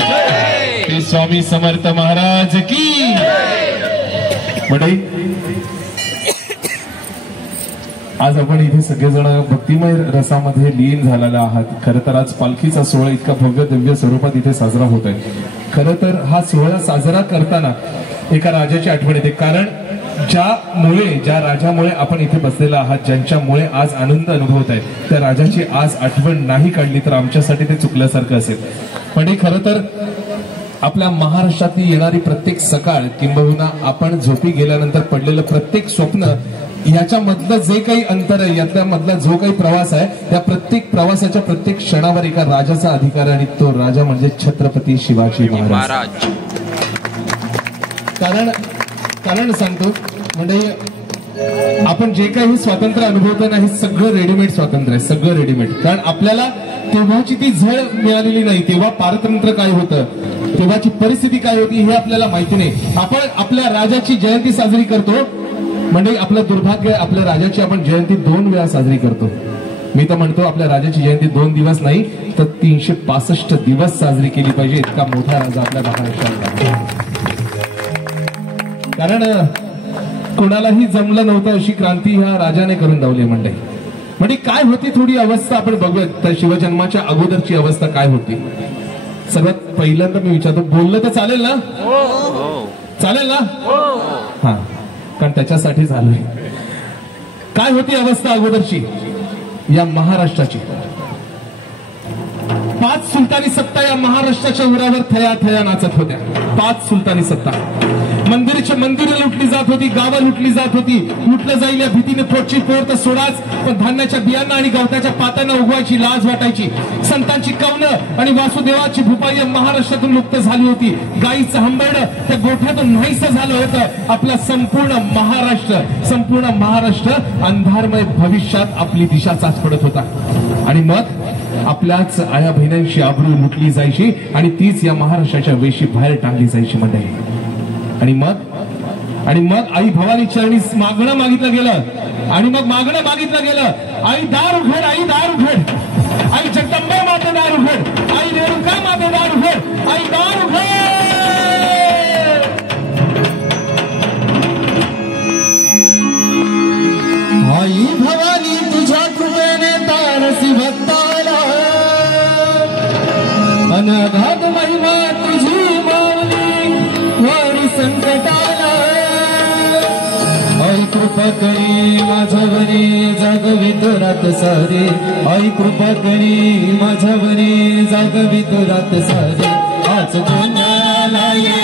श्री स्वामी समर्थ महाराज की मंडळी, आज आपण इथे सगळेजण भक्तिमय रसामध्ये लीन झालेला आहात. खरं तर आज पालखीचा सोहळा इतका भव्य दिव्य स्वरूपात इथे साजरा होत आहे. खरं तर हा सोहळा साजरा करताना एका राजाची आठवण येते. कारण ज्या राजामुळे आपण इथे बसलेला आहात, ज्यांच्यामुळे आज आनंद अनुभवत आहे, त्या राजाची आज आठवण नाही काढली तर आमच्यासाठी ते चुकल्यासारखं असेल. म्हणजे खरं तर आपल्या महाराष्ट्रातली येणारी प्रत्येक सकाळ किंबहुना आपण झोपी गेल्यानंतर पडलेलं प्रत्येक स्वप्न, याच्यामधलं जे काही अंतर आहे, यातल्या मधला जो काही प्रवास आहे, त्या प्रत्येक प्रवासाच्या प्रत्येक क्षणावर एका राजाचा अधिकार आहे आणि तो राजा म्हणजे छत्रपती शिवाजी महाराज. कारण सांगतो म्हणजे आपण जे काही स्वातंत्र्य अनुभवतो ना, हे सगळं रेडीमेड स्वातंत्र्य आहे, सगळं रेडीमेड. कारण आपल्याला तेव्हाची ती झळ मिळालेली नाही. तेव्हा पारतंत्र्य काय होतं, तेव्हाची परिस्थिती काय होती हे आपल्याला माहिती नाही. आपण आपल्या राजाची जयंती साजरी करतो म्हणजे आपलं दुर्भाग्य, आपल्या राजाची आपण जयंती 2 वेळा साजरी करतो. मी तर म्हणतो आपल्या राजाची जयंती 2 दिवस नाही तर 365 दिवस साजरी केली पाहिजे. इतका मोठा राजा आपल्या महाराष्ट्रात. कारण कोणालाही जमलं नव्हतं अशी क्रांती ह्या राजाने करून दावली. म्हणजे काय होती थोडी अवस्था आपण बघूयात. तर शिवजन्माच्या अगोदरची अवस्था काय होती. सर्वात पहिल्यांदा मी विचारतो, बोललं तर चालेल ना? चालेल ना? हा, कारण त्याच्यासाठी झालंय. काय होती अवस्था अगोदरची या महाराष्ट्राची? 5 सुलतानी सत्ता या महाराष्ट्राच्या उरावर थया थया नाचत होत्या. 5 सुलतानी सत्ता. मंदिरं लुटली जात होती, गावं लुटली जात होती. लुटलं जाईल या भीतीने पोटची पोर तर सोडाच, पण धान्याच्या बियांना आणि गवताच्या पात्यांना उगवायची लाज वाटायची. संतांची कवनं आणि वासुदेवाची भूपाई या महाराष्ट्रातून लुप्त झाली होती. गाईचं हंबरडं त्या गोठ्यातून नाहीसं झालं होतं. आपला संपूर्ण महाराष्ट्र अंधारमय भविष्यात आपली दिशा चाच पडत होता. आणि मग आपल्याच आया बहिण्यांची आबरू लुटली जायची आणि तीच या महाराष्ट्राच्या वेशी बाहेर टांगली जायची मंडळी. आणि मग आई भवानी चरणी मागणं मागितलं गेलं. आणि मग मागणं मागितलं गेलं, आई दार उघड, आई दार उघड, आई जगदंबा माते दार उघड, आई रेणुका माते दार उघड, आई दार उघड. आई भवानी तुझ्या कृपेने तारसी भक्ताला, अनघात महिमा तुझी माऊली वारी संकटाला. आई कृपा करी माझ्यावरी जागवित रात सारे, आई कृपा करी माझ्यावरी जागवित रात सारे. आज गोंधळाला ये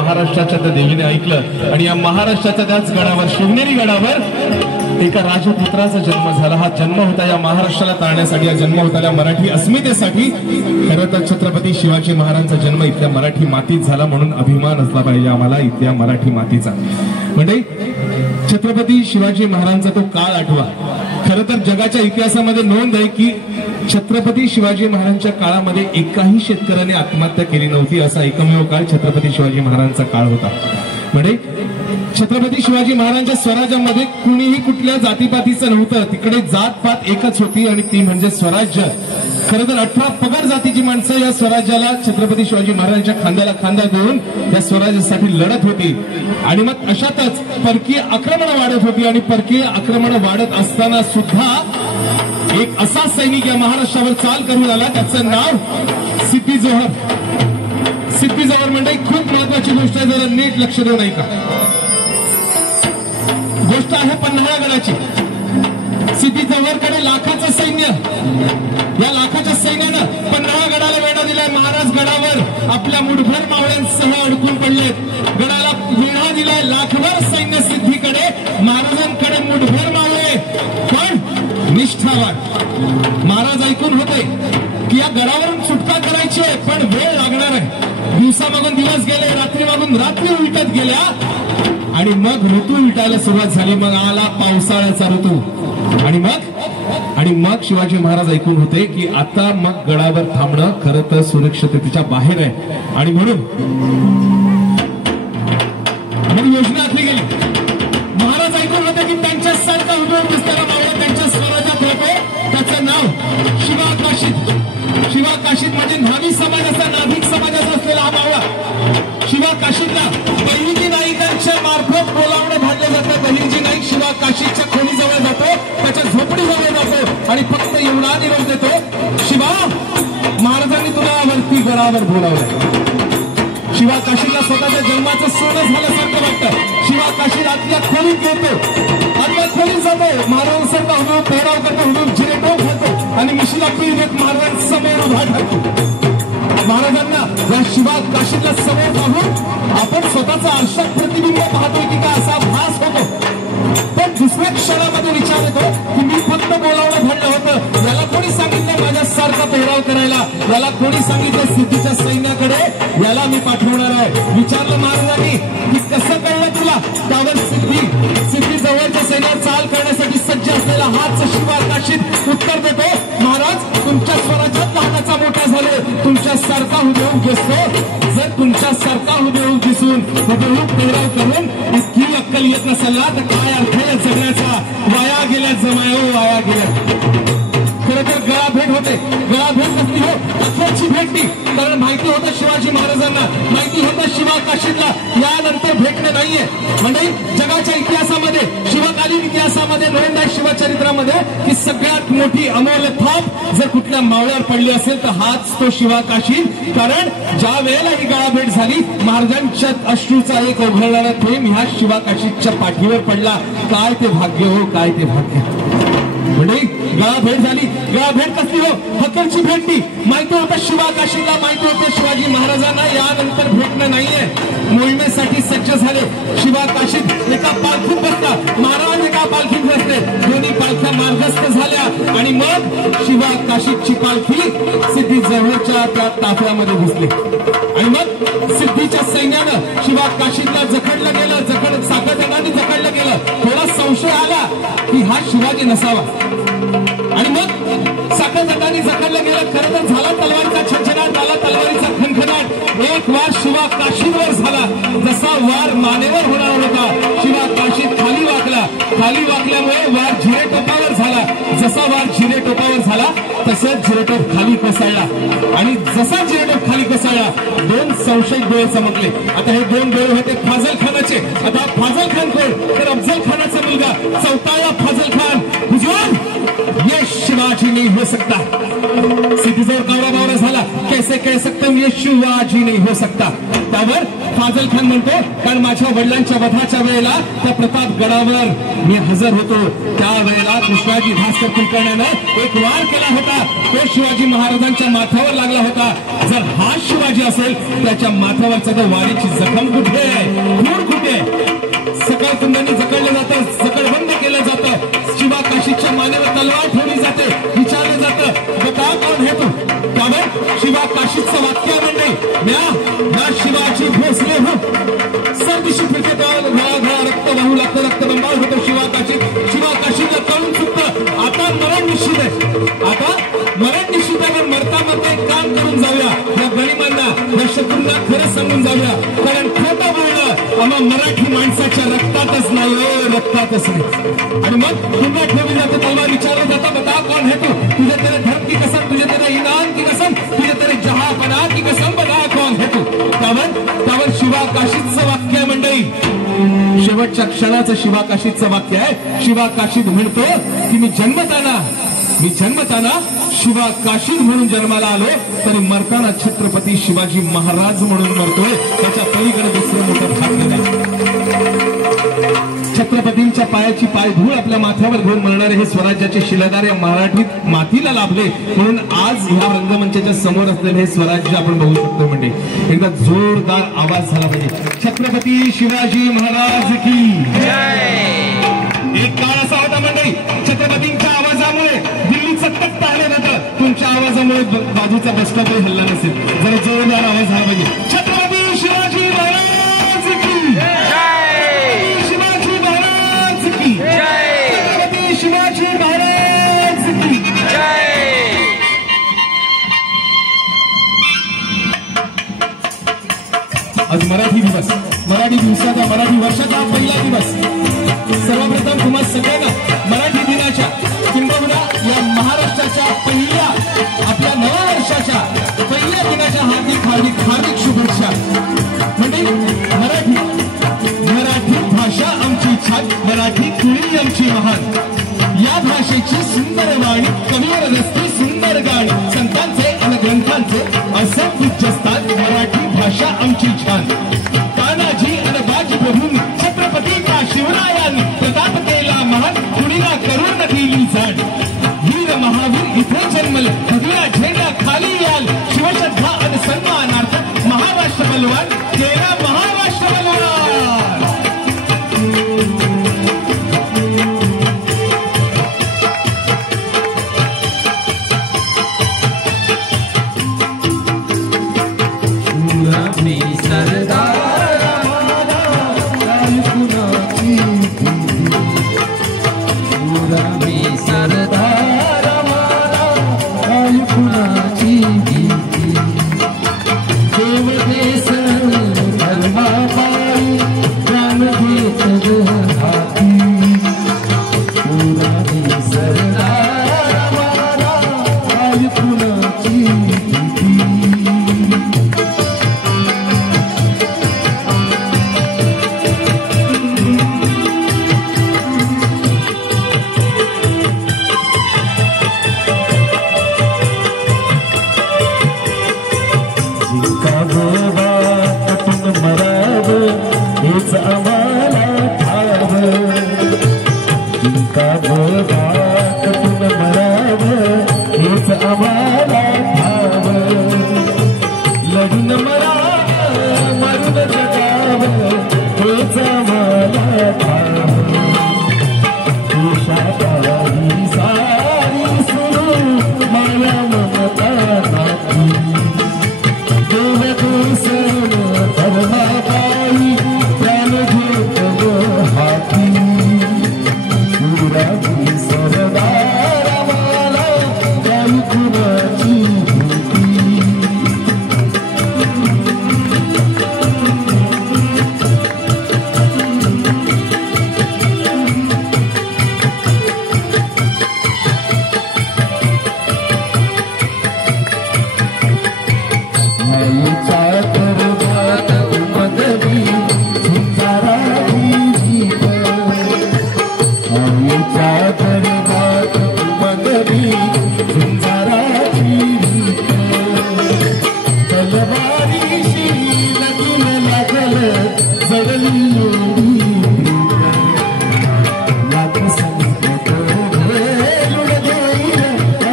महाराष्ट्राच्या त्या देवीने ऐकलं आणि या महाराष्ट्राच्या त्याच गडावर शिवनेरी गडावर एका राजपुत्राचा जन्म झाला. हा जन्म होता या महाराष्ट्राला तारण्यासाठी, हा जन्म होता या मराठी अस्मितेसाठी. खरं तर छत्रपती शिवाजी महाराजांचा जन्म इथल्या मराठी मातीत झाला, म्हणून अभिमान असला पाहिजे आम्हाला इथल्या मराठी मातीचा. म्हणजे छत्रपती शिवाजी महाराजांचा तो काळ आठवा. खरं तर जगाच्या इतिहासामध्ये नोंद आहे की छत्रपती शिवाजी महाराजांच्या काळामध्ये एकाही शेतकऱ्याने आत्महत्या केली नव्हती, असा एकमेव काळ छत्रपती शिवाजी महाराजांचा काळ होता. म्हणजे छत्रपती शिवाजी महाराजांच्या स्वराज्यामध्ये कुणीही कुठल्या जातीपातीचं नव्हतं, तिकडे जातपात एकच होती आणि ती म्हणजे स्वराज्य. खरं तर 18 पगड जातीची माणसं या स्वराज्याला छत्रपती शिवाजी महाराजांच्या खांद्याला खांदा देऊन या स्वराज्यासाठी लढत होती. आणि मग अशातच परकीय आक्रमण वाढत होती आणि परकीय आक्रमण वाढत असताना सुद्धा एक असा सैनिक या महाराष्ट्रावर चाल करून आला, त्याचं नाव सिद्धी जोहर. सिद्धी जोहर म्हणजे खूप महत्वाची गोष्ट आहे, जरा नीट लक्ष देऊ नाही का. गोष्ट आहे पन्हाळगडाची. सिद्धी जोहरकडे लाखाचं सैन्य. या लाखाच्या सैन्यानं पन्हाळगडाला वेढा दिलाय. महाराज गडावर आपल्या मुठभर मावळ्यांसह अडकून पडलेत. गडाला वेढा दिलाय. लाखभर सैन्य सिद्धीकडे, महाराजांकडे मुठभर मावळे, पण निष्ठावान. महाराज ऐकून होते की या गडावरून सुटका करायची आहे, पण वेळ लागणार आहे. दिवसामागून दिवस गेले, रात्री मागून रात्री उलटत गेल्या आणि मग ऋतू उलटायला सुरुवात झाली. मग आला पावसाळ्याचा ऋतू आणि मग शिवाजी महाराज ऐकून होते की आता मग गडावर थांबणं खरं तर सुरक्षिततेच्या बाहेर आहे. आणि म्हणून योजना आखली गेली. महाराज ऐकून होते की त्यांच्यासारखा उभं दिसणारा मावळा त्यांच्या स्वराज्यात होतो, त्याचं नाव शिवा काशीद. शिवा काशीद म्हणजे न्हावी समाजाचा, नाभिक समाजाचा असलेला हा मावळा. शिवा काशीदला बहिर्जी नाईकांच्या मार्फत बोलावणे भाडले जातं. बहिर्जी नाईक शिवा काशीदच्या खोलीजवळ जातो, त्याच्या झोपडीजवळ जातो आणि फक्त एवढा निरोप देतो, शिवा महाराजांनी तुला वरती गडावर बोलावलंय. शिवा काशीदला स्वतःच्या जन्माचं सोनं झाल्यासारखं वाटतं. शिवा काशीद आतल्या खोलीत येतो, आतल्या खोलीत जातो, महाराजांसारखा हळूहळू पेहराव करतो, हळूहळू जिरेटोप घालतो आणि मिशीला पीळ देत महाराजांसमोर उभा ठाकतो. महाराजांना या शिवा काशीदला समोर पाहून आपण स्वतःचा आरशात प्रतिबिंब पाहतोय की काय असा भास होतो. पण दुसऱ्या क्षणामध्ये विचार येतो की मी फक्त बोलावणं घडलं होतं. याला कोणी सांगितलं माझ्यासारखा पेहराव करायला? याला कोणी सांगितलं सिद्धीच्या सैन्याकडे याला मी पाठवणार आहे? विचारलं महाराजांनी की कसं कळलं तुला? त्यावर सिद्धी जवळच्या सैन्यावर चाल करण्यासाठी सज्ज असलेला हाच शिवा काशीद उत्तर देतो, महाराज तुमच्या स्वराज्यात लहानाचा मोठा झालो, तुमच्यासारखा हुबेहूब दिसतो. जर तुमच्यासारखा हुबेहूब दिसून हुबेहूब पेहराव करून इतकी अक्कल येत नसेल ना तर काय अर्थ आहे जगण्याचा? वाया गेल्या जमायो, वाया गेल्या. खरं तर गळा भेट होते. गळा भेट कसली हो? अखेरची भेटली. कारण माहिती होतं शिवाजी महाराजांना, माहिती होतं शिवा काशीदला यानंतर भेटणे नाहीये. म्हणजे जगाच्या इतिहासामध्ये, शिवकालीन इतिहासामध्ये नोंद आहे शिवचरित्रामध्ये की सगळ्यात मोठी अमोल थाप जर कुठल्या मावळ्यावर पडली असेल तर हाच तो शिवा काशीद. कारण ज्या वेळेला ही गळाभेट झाली, महाराजांच्या अश्रूचा एक ओघळणारा थेंब ह्या शिवा काशीदच्या पाठीवर पडला. काय ते भाग्य हो, काय ते भाग्य. म्हणजे गळाभेट झाली. गळाभेट कसली हो? हक्करची भेटली. माहिती होतं शिवा काशीदला, माहिती होतं शिवाजी महाराजांना यानंतर भेटणं नाहीये. मोहिमेसाठी सज्ज झाले. शिवा काशीद एका पालखीत बसला, महाराज एका पालखीत बसले. दोन्ही पालख्या मार्गस्थ झाल्या आणि मग शिवा काशीदची पालखी सिद्धी जवळच्या त्या ताफ्यामध्ये घुसली. आणि मग सिद्धीच्या सैन्यानं शिवा काशीदला जखडलं गेलं, साखळजणांनी जखडलं गेलं. थोडा संशय आला की हा शिवाजी नसावा. आणि मग साखळजणांनी जखडलं गेलं. खरं तर झाला तलवारीचा छंछनाट, झाला तलवारीचा खणखणाट. एक वार शिवा काशीदवर झाला, जसा वार मानेवर होणार होता. शिवा काशीद खाली वाकला. खाली वाकल्यामुळे वार जिरेटोपावर झाला. जसा वार जिरेटोपावर झाला तसंच जिरेटोप खाली कोसळला. आणि जसा जिरेटोप खाली कोसळला, दोन संशयित डोळे चमकले. आता हे दोन डोळे होते फाजल खानाचे. आता फाजल खान कोण? तर अफजल खानाचा मुलगा चौथाया फाजल खान. हुजूर ये शिवाजी नहीं हो सकता. सिद्धीजवळ कावरा बावरा झाला. कैसे कैसे कह सकते ये शिवाजी नहीं हो सकता. त्यावर फाजल खान म्हणतो कारण माझ्या वडिलांच्या वधाच्या वेळेला त्या प्रतापगडावर मी हजर होतो. त्यावेळेला कृष्णाजी भास्कर कुलकर्ण्यानं एक वार केला होता. तो शिवाजी महाराजांच्या माथ्यावर लागला होता. जर हा शिवाजी असेल त्याच्या माथ्यावरचा तर वारीची जखम कुठे आहे, खूर कुठे? सकाळ कुंडाने जकडलं जातं, जकडबंद केलं जातं. शिवा काशीच्या मानेवर तलवार ठेवली जाते. विचारलं जातं बता कोण है तू. त्यावर शिवा काशीचं वाक्य म्हणजे म्या शिवाजी भोसले हो. सर्दिशी फिरते रक्त वाहू लागतं, रक्त बंबाळ होतं. शिवा काशीला कळून चुकतं आता मरण निश्चित आहे. आता मरण निश्चित आहे. मरता मरता एक काम करून जाऊया. या गणिमांना या शत्रूंना खरं सांगून जाऊया. कारण खोटं बोलणं आम्हा मराठी माणसाच्या रक्तातच नाही, रक्तातच नाही. आणि मग पुन्हा ठेवली जाते तलवार. विचारलं जातं बता कौन है तू. तुझे तेरे धर्म की कसम, तुझे तेरे ईमान की कसम, तुझे तेरे जहापना की कसम, बता कौन है तू. त्यावर शिवा काशीचं वाक्य आहे मंडळी. शेवटच्या क्षणाचं शिवा काशीचं वाक्य आहे. शिवा काशीत म्हणतो की मी जन्मताना शिवा काशीद म्हणून जन्माला आलो, तरी मरताना छत्रपती शिवाजी महाराज म्हणून मरतोय. त्याच्या पलीकडे दुसरं मोठं खात नाही. छत्रपतींच्या पायाची पायधूळ आपल्या माथ्यावर घेऊन मरणारे हे स्वराज्याचे शिलाधार या मराठीत मातीला लाभले. म्हणून आज ह्या रंगमंचाच्या समोर असलेले हे स्वराज्य आपण बघू शकतो. म्हणजे एकदा जोरदार आवाज झाला पाहिजे. छत्रपती शिवाजी महाराज की जय. एक काळ असा होता मंडळी, छत्रपतींच्या आवाजामुळे दिल्लीचं तख्त आलं जातं. तुमच्या आवाजामुळे बाजूचा बस स्टॉप हल्ला नसेल. जरा जोरदार आवाज झाला पाहिजे. छत्रपती शिवाजी महाराज की जय. शिवाजी महाराज की जय. छत्रपती शिवाजी महाराज की जय. आज मराठी दिवस, मराठी दिवसाचा, मराठी वर्षाचा पहिला दिवस. सर्वप्रथम तुम्हा सगळ्यांना मराठी दिनाच्या किंबहुना या महाराष्ट्राच्या पहिल्या आपल्या नव्या वर्षाच्या पहिल्या दिनाच्या हार्दिक शुभेच्छा. म्हणजे मराठी भाषा आमची छान, मराठी कुळी आमची महान. या भाषेची सुंदर वाणी, कवीवर रस्ते सुंदर गाणी, संतांचे आणि ग्रंथांचे असं उच्चस्थान. मराठी भाषा आमची छान. तानाजी आणि बाजी प्रभूंनी, छत्रपती का शिवरायांनी प्रताप केला महान, कुणीला करून दिली जाण. वीर महावीर इथे जन्मले, भगव्या झेंडा खाली याल, शिवश्रद्धा आणि सन्मानार्थ महाराष्ट्र बलवान केला महाराष्ट्र बलवान.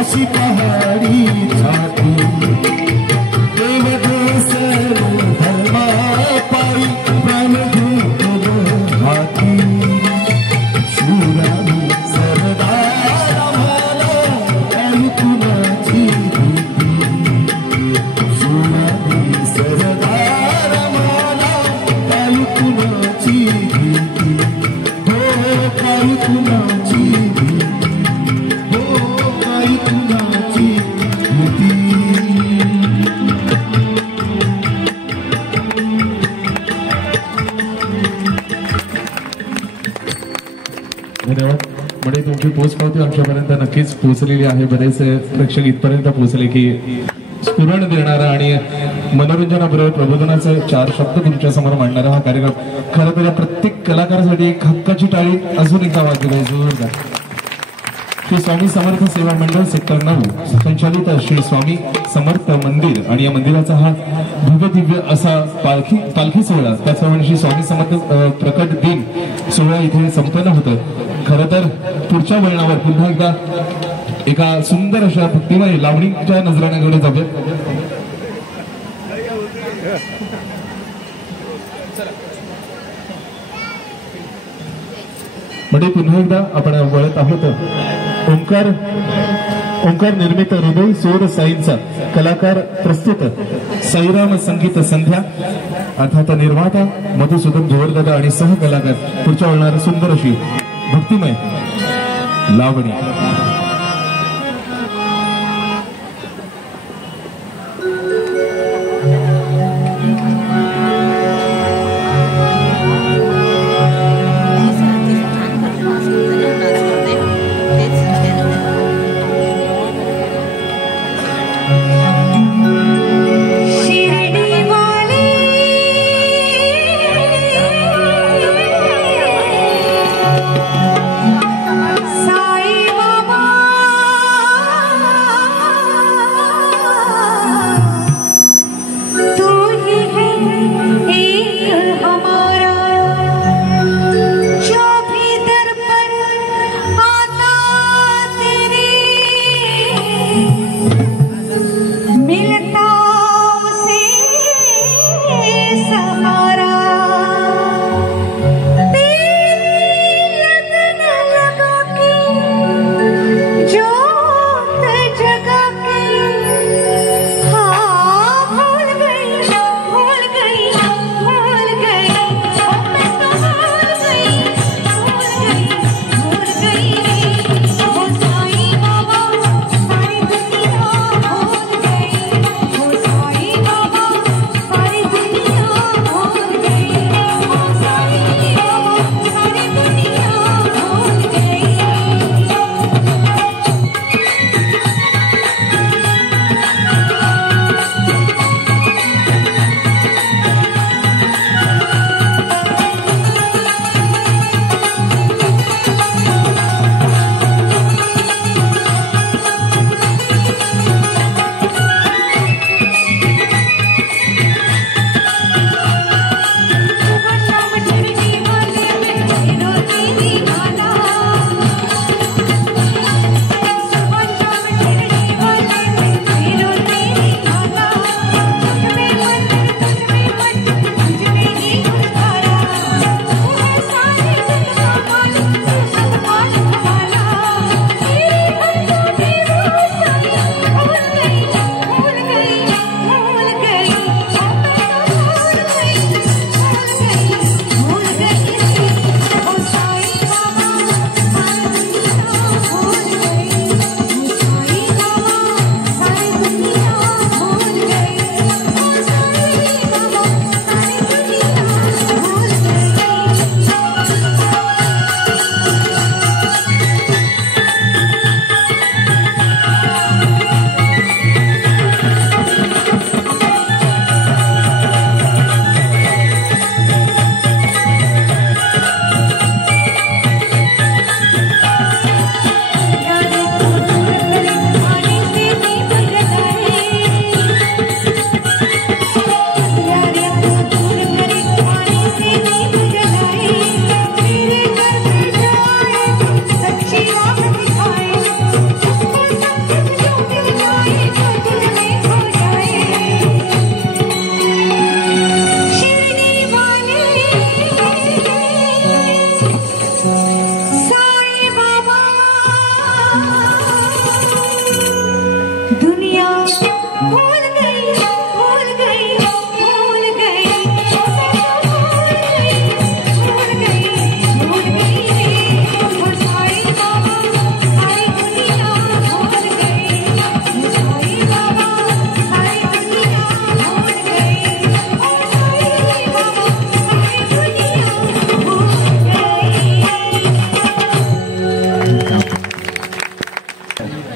अशी पहाडी छाती देवदेश धर्मा पायी प्राण घेतो हाती शिवरामी सरदार आम्हाला काही कुणाची भीती शिवरामी सरदार आम्हाला काही कुणाची भीती हो काही कुणाची भीती हो काही कुणाची भीती धन्यवाद म्हणजे तुमची पोचपावती आमच्यापर्यंत नक्कीच पोहोचलेली आहे. बरेच प्रेक्षक इथपर्यंत पोहोचले की स्फुरण देणारा आणि मनोरंजनाबरोबर प्रबोधनाचे 4 शब्द तुमच्या समोर मांडणारा हा कार्यक्रम खरं तर या प्रत्येक कलाकारासाठी एक हक्काची टाळी अजून एकदा वाजली पाहिजे जोरदार. श्री स्वामी समर्थ सेवा मंडळ सेक्टर 9 संचालित श्री स्वामी समर्थ मंदिर आणि या मंदिराचा हा भव्य दिव्य असा पालखी सोहळा त्याचप्रमाणे श्री स्वामी समर्थ प्रकट दिन सोहळा इथे संपन्न होतं. खरं तर पुढच्या वळणावर पुन्हा एकदा एका सुंदर अशा भक्तिमय लावणीच्या नजराण्याकडे जाऊया. म्हणजे पुन्हा एकदा आपण वळत आहोत ओंकार निर्मित हृदय सोर साईंचा कलाकार प्रस्तुत साईराम संगीत संध्या अर्थात निर्माता मधुसूदन जोरदादा आणि सहकलाकार पुढच्या वळणारी सुंदर अशी भक्तिमय लावणी. साई बाबा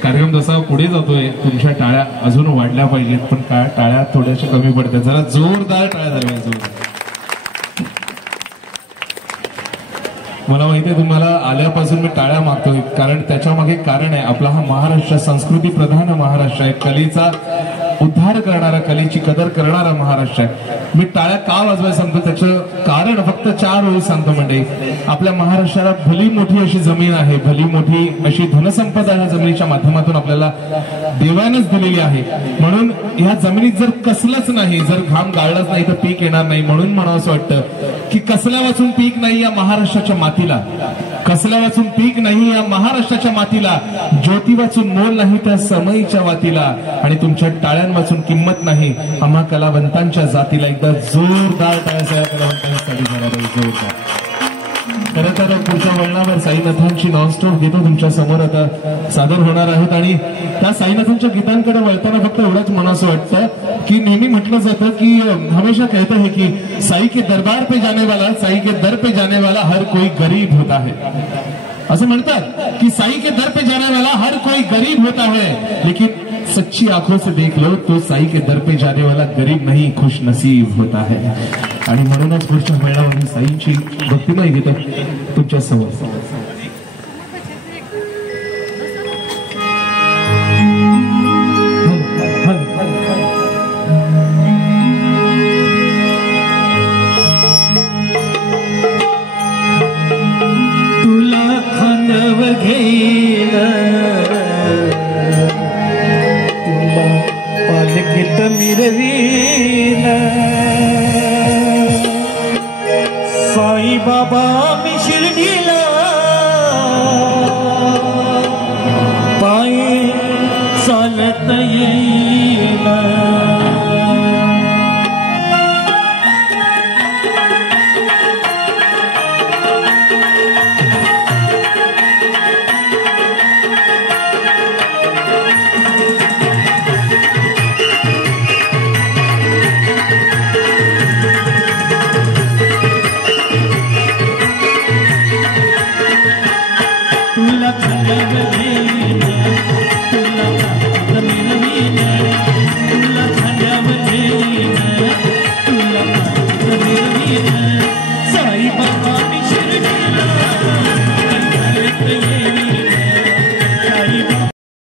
कार्यक्रम जसा पुढे जातोय तुमच्या टाळ्या अजून वाढल्या पाहिजेत, पण काय टाळ्या थोड्याशा कमी पडतात. जरा जोरदार टाळ्या झाल्या जोरदार. मला माहितीये तुम्हाला आल्यापासून मी टाळ्या मागतोय, कारण त्याच्या मागे कारण आहे. आपला हा महाराष्ट्र संस्कृती प्रधान महाराष्ट्र आहे, कलेचा उद्धार करणारा, कलेची कदर करणारा महाराष्ट्र आहे. मी टाळ्या का वाजवायला सांगतो त्याचं कारण फक्त 4 ओळी सांगतो. म्हणजे आपल्या महाराष्ट्राला भली मोठी अशी जमीन आहे, भली मोठी अशी धनसंपदा या जमिनीच्या माध्यमातून आपल्याला देवानच दिलेली आहे. म्हणून ह्या जमिनीत जर कसलंच नाही, जर घाम गाळलाच नाही तर पीक येणार नाही. म्हणून मला असं वाटतं की कसल्या वाचून पीक नाही या महाराष्ट्राच्या मातीला, कसल्या वाचून पीक नाही या महाराष्ट्राच्या मातीला, ज्योती वाचून मोल नाही त्या समईच्या वातीला, आणि तुमच्या टाळ्यां वाचून किंमत नाही आम्हा कलावंतांच्या जातीला. एकदा जोरदार टाळ्या सगळ्या कलावंतांसाठी जाणार आहे, जोरदार. खरं तर पुढच्या वळणावर साईनाथांची नॉनस्टॉप गीतं तुमच्या समोर आता सादर होणार आहेत. आणि त्या साईनाथांच्या गीतांकडे वळताना फक्त एवढंच म्हणावं वाटतं की नेहमी म्हटलं जातं की हमेशा कहते हैं की साई के दरबार पे जाने वाला, साई के दर पे जाने वाला हर कोई गरीब होता है. असं म्हणतात की साई के दर पे जाने वाला हर कोई गरीब होता है, लेकिन सच्ची आंखों से देख लो तो साई के दर पे जाने वाला गरीब नहीं खुश नसीब होता है. आणि म्हणूनच पुढच्या वेळावर साईंची भक्तिमय गीतं तुमच्या समोर. तुला खांदव घेईल, तुला पालखीत मिरवील, साई बाबा मी शिर्डीला पायी चालत येईल. तुला खांदव घेईल, तुला पालखीत मिरवील, तुला खांदव घेईल, तुला पालखीत मिरवील.